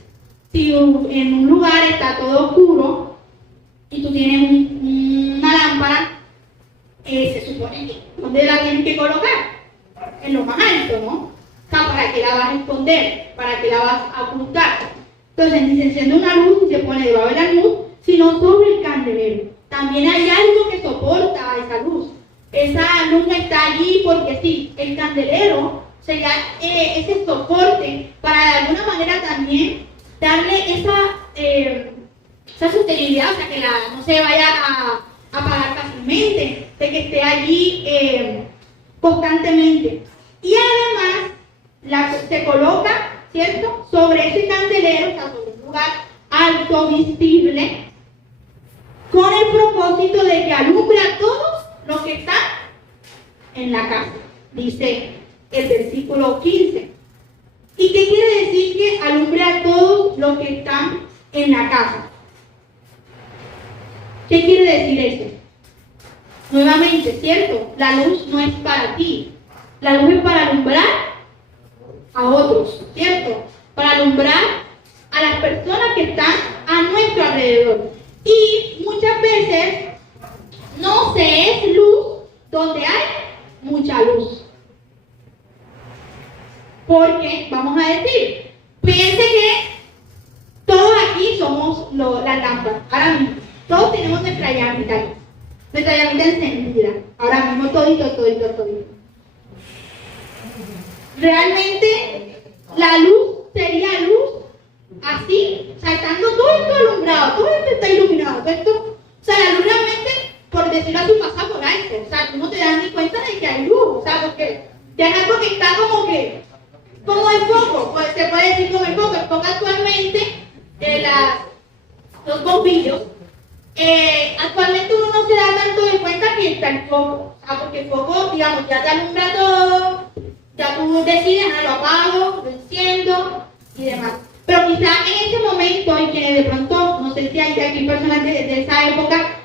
Si en un lugar está todo oscuro y tú tienes una lámpara, se supone que ¿dónde la tienes que colocar? En lo más alto, ¿no? O sea, ¿para qué la vas a esconder? ¿Para qué la vas a ocultar? Entonces, ni se enciende una luz y se pone debajo del almud, sino sobre el candelero. También hay algo que soporta esa luz. Esa luz no está allí porque sí, el candelero sería ese soporte para de alguna manera también darle esa sostenibilidad, o sea, que no se vaya a apagar fácilmente, de que esté allí constantemente. Y además se coloca, ¿cierto?, sobre ese candelero, o sea, sobre un lugar alto, visible, con el propósito de que alumbre a todos los que están en la casa, dice el versículo 15. ¿Y qué quiere decir que alumbre a todos los que están en la casa? ¿Qué quiere decir eso? Nuevamente, ¿cierto? La luz no es para ti, la luz es para alumbrar a otros, ¿cierto? Para alumbrar a las personas que están a nuestro alrededor. Y muchas veces no se es luz donde hay mucha luz. Porque, vamos a decir, piense que todos aquí somos las lámparas, ahora mismo. Todos tenemos nuestra llamita aquí, nuestra llamita encendida, ahora mismo todito. Realmente la luz sería luz así, saltando todo esto alumbrado, todo esto está iluminado, todo esto, o sea, la luz realmente, por decirlo así, pasa por alto, o sea, tú no te das ni cuenta de que hay luz, o sea, porque ya es algo que está como el foco, pues se puede decir como el foco actualmente, los bombillos, actualmente uno no se da tanto de cuenta que está el foco, o sea, porque el foco, digamos, ya te alumbra todo, ya tú decides, lo apago, lo enciendo y demás. Pero quizás en ese momento, y que de pronto, no sé si hay aquí personas de esa época,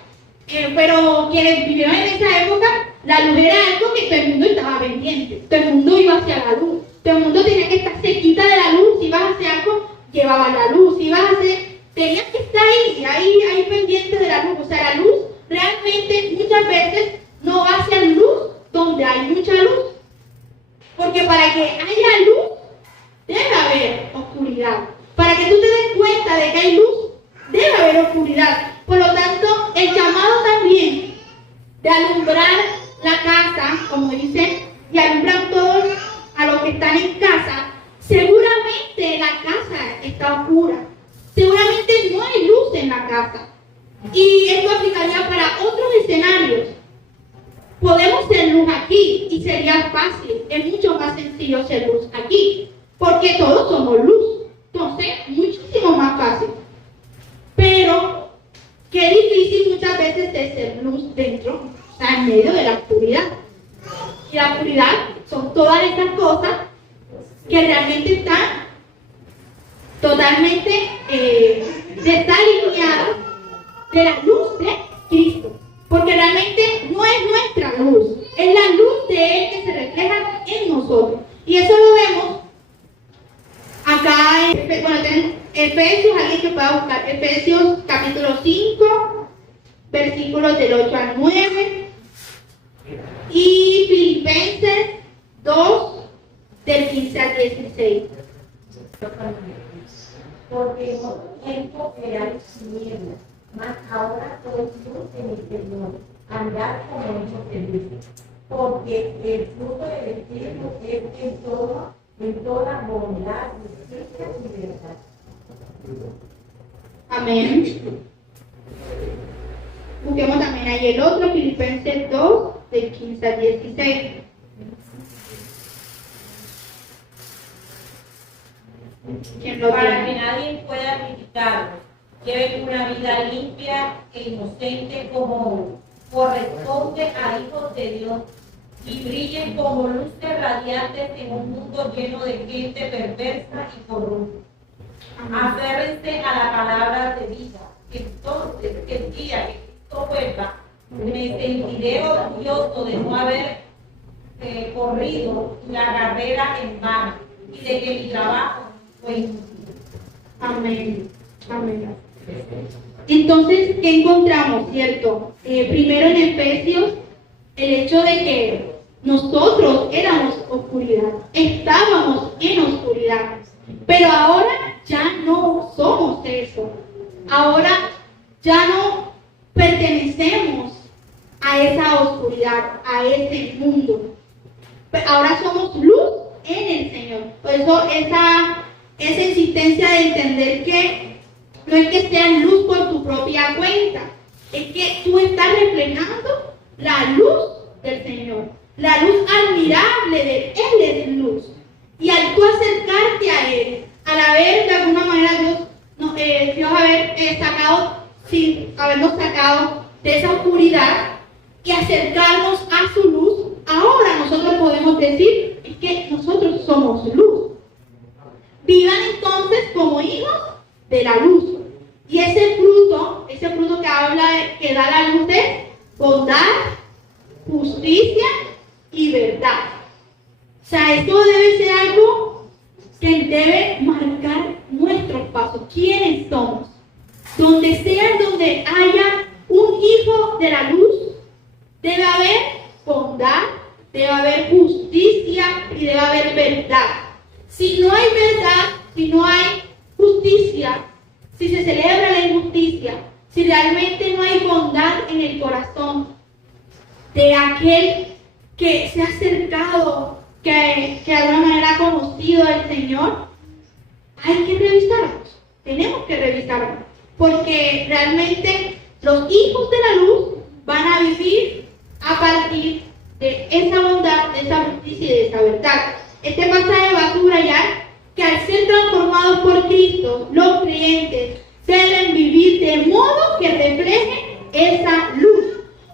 pero quienes vivieron en esa época, la luz era algo que todo el mundo estaba pendiente, todo el mundo iba hacia la luz, todo el mundo tenía que estar cerquita de la luz, si ibas a hacer algo, llevaban la luz, si ibas a hacer, tenías que estar ahí pendiente de la luz. O sea, la luz realmente muchas veces no va hacia luz donde hay mucha luz, porque para que haya luz, debe haber oscuridad. Para que tú te des cuenta de que hay luz, debe haber oscuridad. Por lo tanto, el llamado también de alumbrar la casa, como dice, y alumbran todos a los que están en casa, seguramente la casa está oscura. Seguramente no hay luz en la casa. Y esto aplicaría para otros escenarios. Podemos ser luz aquí y sería fácil, es mucho más sencillo ser luz aquí, porque todos somos luz. Entonces, muchísimo más fácil. Pero, qué difícil muchas veces es ser luz dentro, o sea, en medio de la oscuridad. Y la oscuridad son todas estas cosas que realmente están totalmente desalineados de la luz de Cristo. Porque realmente no es nuestra luz, es la luz de Él que se refleja en nosotros. Y eso lo vemos acá tenemos Efesios, alguien que pueda buscar, Efesios capítulo 5, versículos del 8 al 9, y Filipenses 2, del 15 al 16. Porque en otro tiempo erais tinieblas, mas ahora sois luz en el Señor. Andad como hijos de luz. Porque el fruto del Espíritu es en toda bondad, justicia y verdad. Amén. Busquemos también ahí el otro, Filipenses 2, del 15 al 16. ¿Quién lo Para tiene? que nadie pueda criticarlos, lleven una vida limpia e inocente como corresponde a hijos de Dios, y brillen como luces radiantes en un mundo lleno de gente perversa y corrupta. Aférrense a la palabra de vida. Entonces, el día que Cristo vuelva, me sentiré orgulloso de no haber corrido la carrera en vano y de que mi trabajo fue inútil. Amén. Amén. Entonces, ¿qué encontramos, cierto? Primero en Efesios, el hecho de que nosotros éramos oscuridad, estábamos en oscuridad, pero ahora ya no somos eso. Ahora ya no pertenecemos a esa oscuridad, a ese mundo. Ahora somos luz en el Señor. Por eso esa insistencia de entender que no es que seas luz por tu propia cuenta, es que tú estás reflejando la luz del Señor, la luz admirable de Él. Él es luz. Y al tú acercarte a Él, al haber de alguna manera Dios habernos sacado de esa oscuridad y acercarnos a su luz, ahora nosotros podemos decir es que nosotros somos luz. Vivan entonces como hijos de la luz. Y ese fruto que da la luz es bondad, justicia y verdad. O sea, esto debe ser algo que debe marcar nuestros pasos. ¿Quiénes somos? Donde haya un hijo de la luz, debe haber bondad, debe haber justicia y debe haber verdad. Si no hay verdad, si no hay justicia, si se celebra la injusticia, si realmente no hay bondad en el corazón de aquel que se ha acercado, que de alguna manera ha conocido al Señor, hay que revisarnos, tenemos que revisarnos, porque realmente los hijos de la luz van a vivir a partir de esa bondad, de esa justicia y de esa verdad. Este pasaje va a subrayar que al ser transformados por Cristo, los creyentes deben vivir de modo que reflejen esa luz.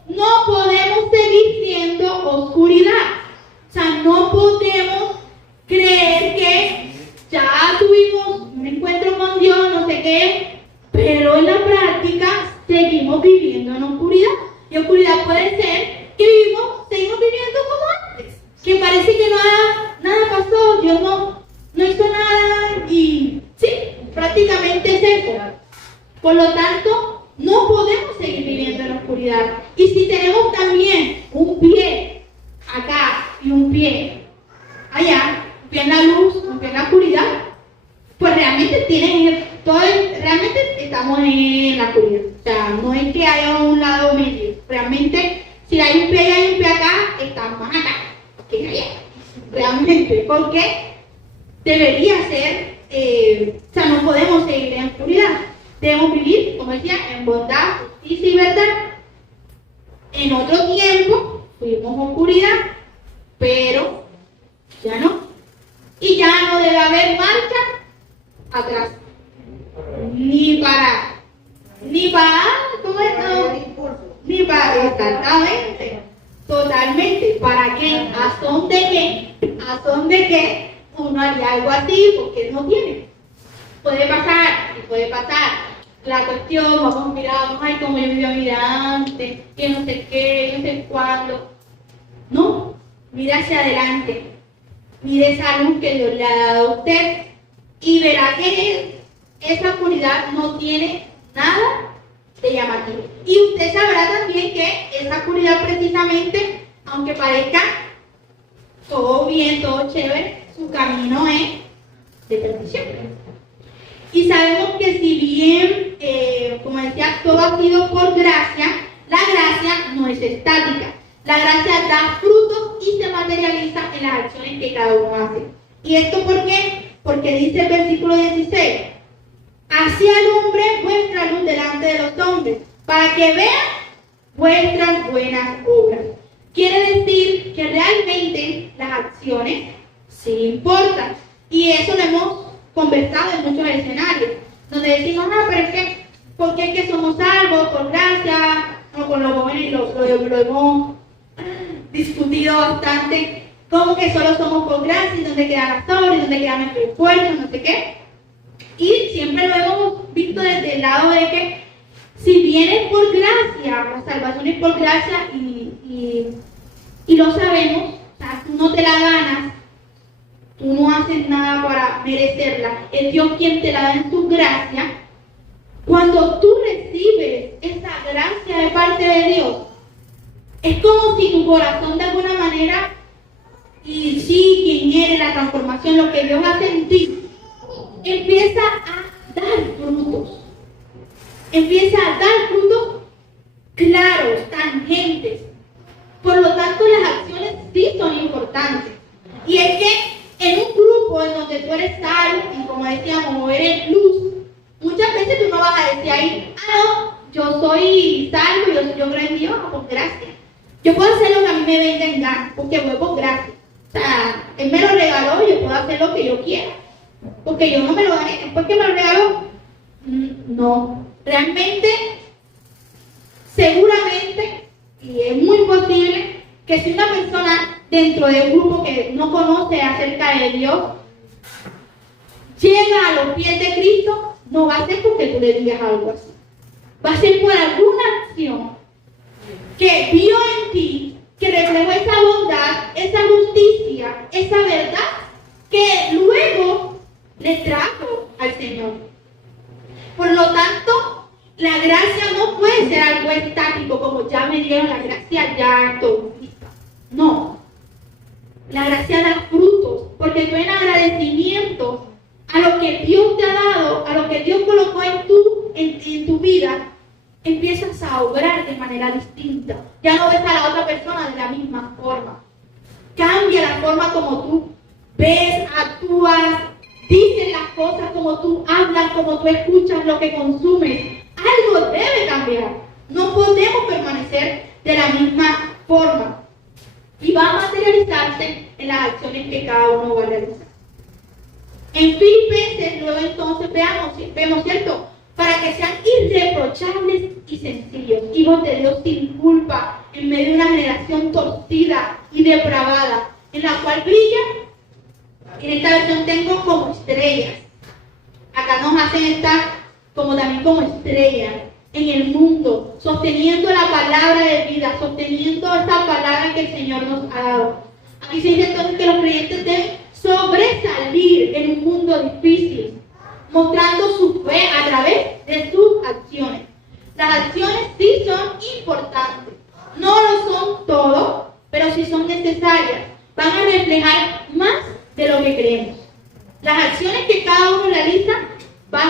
No podemos seguir siendo oscuridad. O sea, no podemos creer que ya tuvimos un encuentro con Dios, no sé qué, pero en la práctica seguimos viviendo en oscuridad. Y oscuridad puede ser que seguimos viviendo como antes, que parece que nada pasó, Dios no hizo nada y sí, prácticamente es eso. Por lo tanto, no podemos seguir viviendo en la oscuridad. Y si tenemos también un pie acá y un pie allá, un pie en la luz, un pie en la oscuridad, pues realmente realmente estamos en la oscuridad. O sea, no es que haya un lado medio. Realmente, si hay un pie allá y un pie acá, estamos acá que allá. Realmente, porque debería ser, o sea, no podemos seguir en oscuridad. Debemos vivir, como decía, en bondad, justicia y verdad. En otro tiempo fuimos oscuridad, pero ya no. Y ya no debe haber marcha atrás. Ni para, ¿cómo es? No, ni para, exactamente, totalmente. ¿Para qué? ¿A son de qué? ¿A son de qué? Uno haría algo así porque no tiene. puede pasar, y puede pasar. La cuestión, vamos, mira, vamos a ver cómo yo vivía vida antes, que no sé qué, no sé cuándo. No, mira hacia adelante, mire esa luz que Dios le ha dado a usted y verá que esa oscuridad no tiene nada de llamativo. Y usted sabrá también que esa oscuridad precisamente, aunque parezca todo bien, todo chévere, su camino es de perdición. Y sabemos que si bien, como decía, todo ha sido por gracia, la gracia no es estática. La gracia da frutos y se materializa en las acciones que cada uno hace. ¿Y esto por qué? Porque dice el versículo 16, así alumbre vuestra luz delante de los hombres, para que vean vuestras buenas obras. Quiere decir que realmente las acciones sí importan. Y eso lo hemos conversado en muchos escenarios, donde decimos, pero es que, ¿por qué es que somos salvos? Por gracia, o con los jóvenes lo hemos discutido bastante, como que solo somos por gracia, y dónde quedan las obras, y dónde quedan nuestros esfuerzos, no sé qué. Y siempre lo hemos visto desde el lado de que, si bien es por gracia, la salvación es por gracia, y lo sabemos, o sea, tú no te la ganas, tú no haces nada para merecerla, es Dios quien te la da en su gracia. Cuando tú recibes esa gracia de parte de Dios, es como si tu corazón de alguna manera, y sí, quien eres, la transformación, lo que Dios hace en ti, empieza a dar frutos. Empieza a dar frutos claros, tangentes. Por lo tanto, las acciones sí son importantes. Y es que en un grupo en donde tú eres sal y, como decíamos, eres luz, muchas veces tú no vas a decir ahí, no, yo soy salvo, yo creo en Dios, por gracia. Yo puedo hacer lo que a mí me venga en gana, porque voy por gracia. O sea, Él me lo regaló y yo puedo hacer lo que yo quiera. Porque yo no me lo gané, después que me lo regaló, no. Realmente, seguramente, y es muy posible, que si una persona dentro de un grupo que no conoce acerca de Dios, llega a los pies de Cristo, no va a ser porque tú le digas algo así. Va a ser por alguna acción que vio en ti, que reflejó esa bondad, esa justicia, esa verdad, que luego le trajo al Señor. Por lo tanto, la gracia no puede ser algo estático, como ya me dieron la gracia, ya estoy lista. No. La gracia da frutos, porque tú en agradecimiento a lo que Dios te ha dado, a lo que Dios colocó en tu vida, empiezas a obrar de manera distinta. Ya no ves a la otra persona de la misma forma. Cambia la forma como tú ves, actúas, dices las cosas, como tú hablas, como tú escuchas, lo que consumes. Algo debe cambiar. No podemos permanecer de la misma forma. Y va a materializarse en las acciones que cada uno va a realizar. En Filipenses, luego entonces vemos, ¿cierto? Para que sean irreprochables y sencillos, hijos de Dios sin culpa, en medio de una generación torcida y depravada, en la cual brillan, en esta versión tengo como estrellas. Acá nos hacen estar también como estrellas en el mundo, sosteniendo la palabra de vida, sosteniendo esa palabra que el Señor nos ha dado. Aquí se dice entonces que los creyentes deben sobresalir en un mundo difícil, mostrando su fe a través de sus acciones. Las acciones sí son importantes, no lo son todo, pero sí son necesarias. Van a reflejar más de lo que creemos. Las acciones que cada uno realiza van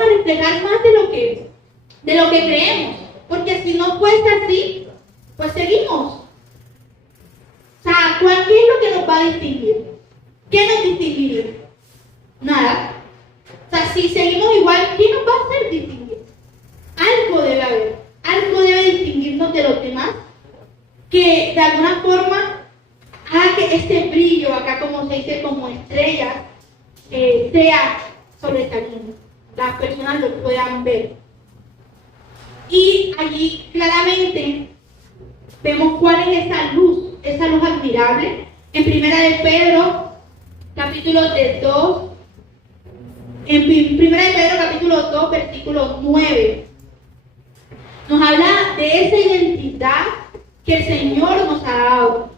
a reflejar más de lo que creemos, porque si no fuese así, pues seguimos. O sea, ¿qué es lo que nos va a distinguir? ¿Qué nos distinguiría? Nada. O sea, si seguimos igual, ¿qué nos va a hacer distinguir? Algo debe haber, algo debe distinguirnos de los demás, que de alguna forma haga que este brillo, acá como se dice, como estrellas, sea sobresaliente. Las personas lo puedan ver. Y allí claramente vemos cuál es esa luz admirable. En Primera de Pedro, capítulo 2, En 1 Pedro capítulo 2, versículo 9, nos habla de esa identidad que el Señor nos ha dado.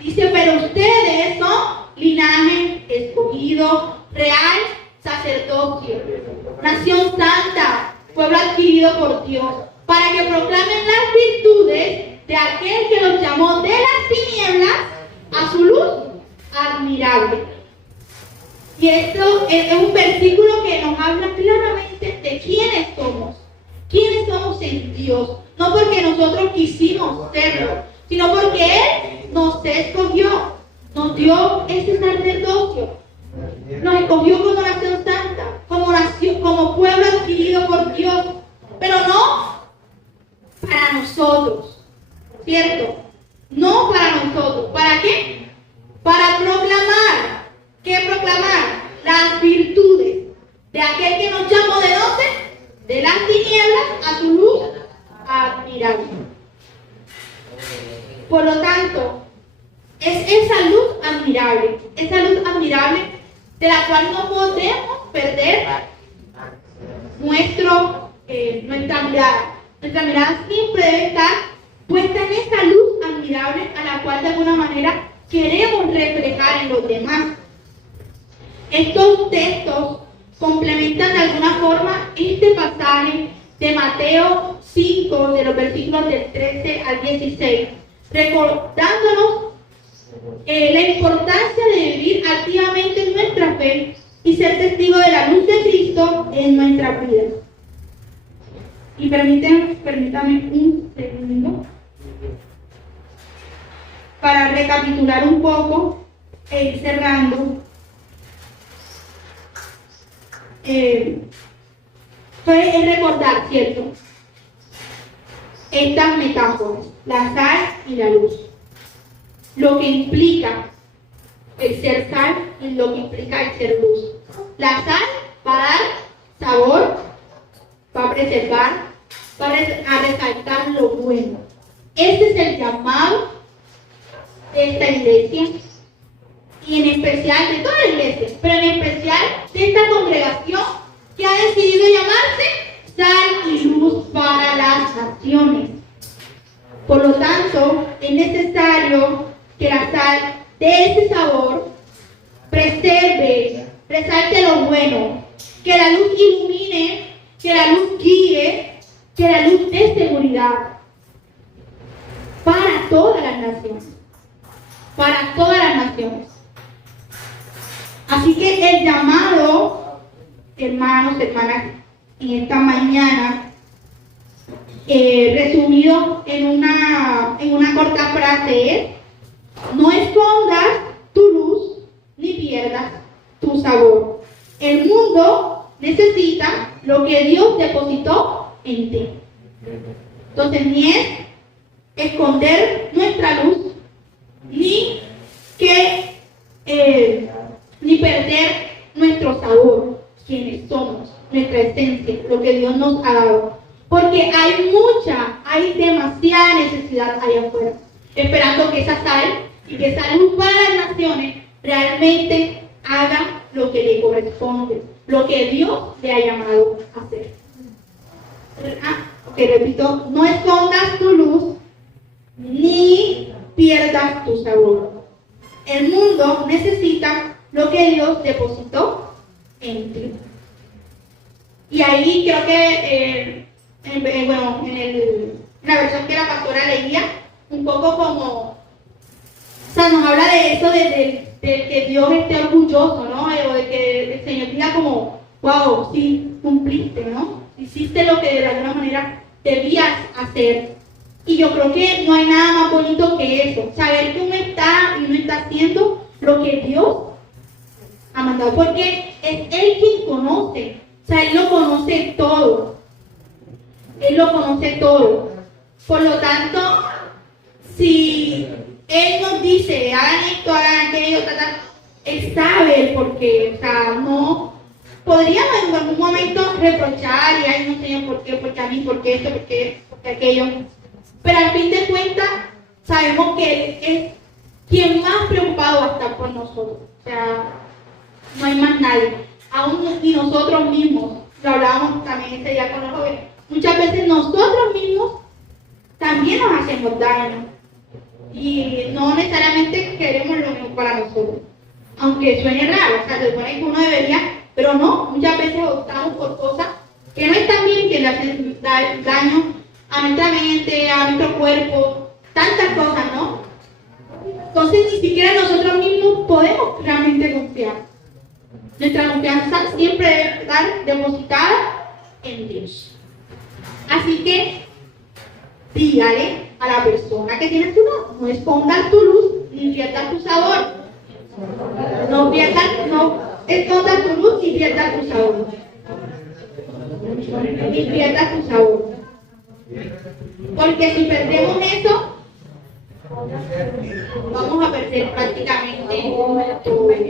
Dice, pero ustedes son linaje escogido, real sacerdocio, nación santa, pueblo adquirido por Dios, para que proclamen las virtudes de aquel que los llamó de las tinieblas a su luz admirable. Y esto es un versículo que nos habla claramente de quiénes somos en Dios. No porque nosotros quisimos serlo, sino porque Él nos escogió, nos dio ese sacerdocio, nos escogió como nación santa, como pueblo adquirido por Dios, pero no para nosotros, ¿cierto? No para nosotros. ¿Para qué? Para proclamar. ¿Qué proclamar? Las virtudes de aquel que nos llamó, ¿de dónde? De las tinieblas a su luz admirable. Por lo tanto, es esa luz admirable de la cual no podemos perder nuestra mirada. Nuestra mirada siempre debe estar puesta en esa luz admirable a la cual de alguna manera queremos reflejar en los demás. Estos textos complementan de alguna forma este pasaje de Mateo 5, de los versículos del 13 al 16, recordándonos la importancia de vivir activamente en nuestra fe y ser testigo de la luz de Cristo en nuestras vidas. Y permítanme un segundo para recapitular un poco e ir cerrando. Es recordar, ¿cierto? Estas metáforas, la sal y la luz. Lo que implica el ser sal y lo que implica el ser luz. La sal va a dar sabor, va a preservar, va a resaltar lo bueno. Este es el llamado de esta iglesia y en especial de toda la iglesia, pero en especial de esta congregación que ha decidido llamarse Sal y Luz para las Naciones. Por lo tanto, es necesario que la sal de ese sabor preserve, resalte lo bueno, que la luz ilumine, que la luz guíe, que la luz dé seguridad para todas las naciones. Para todas las naciones. Así que el llamado, hermanos, hermanas, en esta mañana, resumido en una corta frase es: no escondas tu luz ni pierdas tu sabor. El mundo necesita lo que Dios depositó en ti. Entonces, ni es esconder nuestra luz, ni perder nuestro sabor, quienes somos, nuestra esencia, lo que Dios nos ha dado. Porque hay demasiada necesidad allá afuera, esperando que esa sal y que esa luz para las naciones realmente haga lo que le corresponde, lo que Dios le ha llamado a hacer. Repito, no escondas tu luz ni pierdas tu sabor. El mundo necesita lo que Dios depositó en ti. Y ahí creo que en la versión que la pastora leía, un poco como, nos habla de eso, de que Dios esté orgulloso, ¿no? O de que el Señor diga como, wow, sí, cumpliste, ¿no? Hiciste lo que de alguna manera debías hacer. Y yo creo que no hay nada más bonito que eso, saber que uno está haciendo lo que Dios ha mandado, porque es Él quien conoce, Él lo conoce todo. Él lo conoce todo. Por lo tanto, si Él nos dice, hagan esto, hagan aquello, Él sabe el por qué. No podríamos en algún momento reprochar y, ay, no sé por qué, porque a mí, por qué esto, porque aquello. Pero al fin de cuentas, sabemos que Él es quien más preocupado va a estar por nosotros. no hay más nadie. Aún ni nosotros mismos, lo hablábamos también ese día con los jóvenes, muchas veces nosotros mismos también nos hacemos daño y no necesariamente queremos lo mejor para nosotros, aunque suene raro, o sea, se supone que uno debería, pero no, muchas veces optamos por cosas que no están bien, que le hacen daño a nuestra mente, a nuestro cuerpo, tantas cosas, ¿no? Entonces ni siquiera nosotros mismos podemos realmente confiar. Nuestra confianza siempre debe estar depositada en Dios. Así que dígale a la persona que tiene tu lado, no escondas tu luz ni pierdas tu sabor. No escondas tu luz ni pierdas tu sabor. Ni pierdas tu sabor. Porque si perdemos eso, vamos a perder prácticamente todo.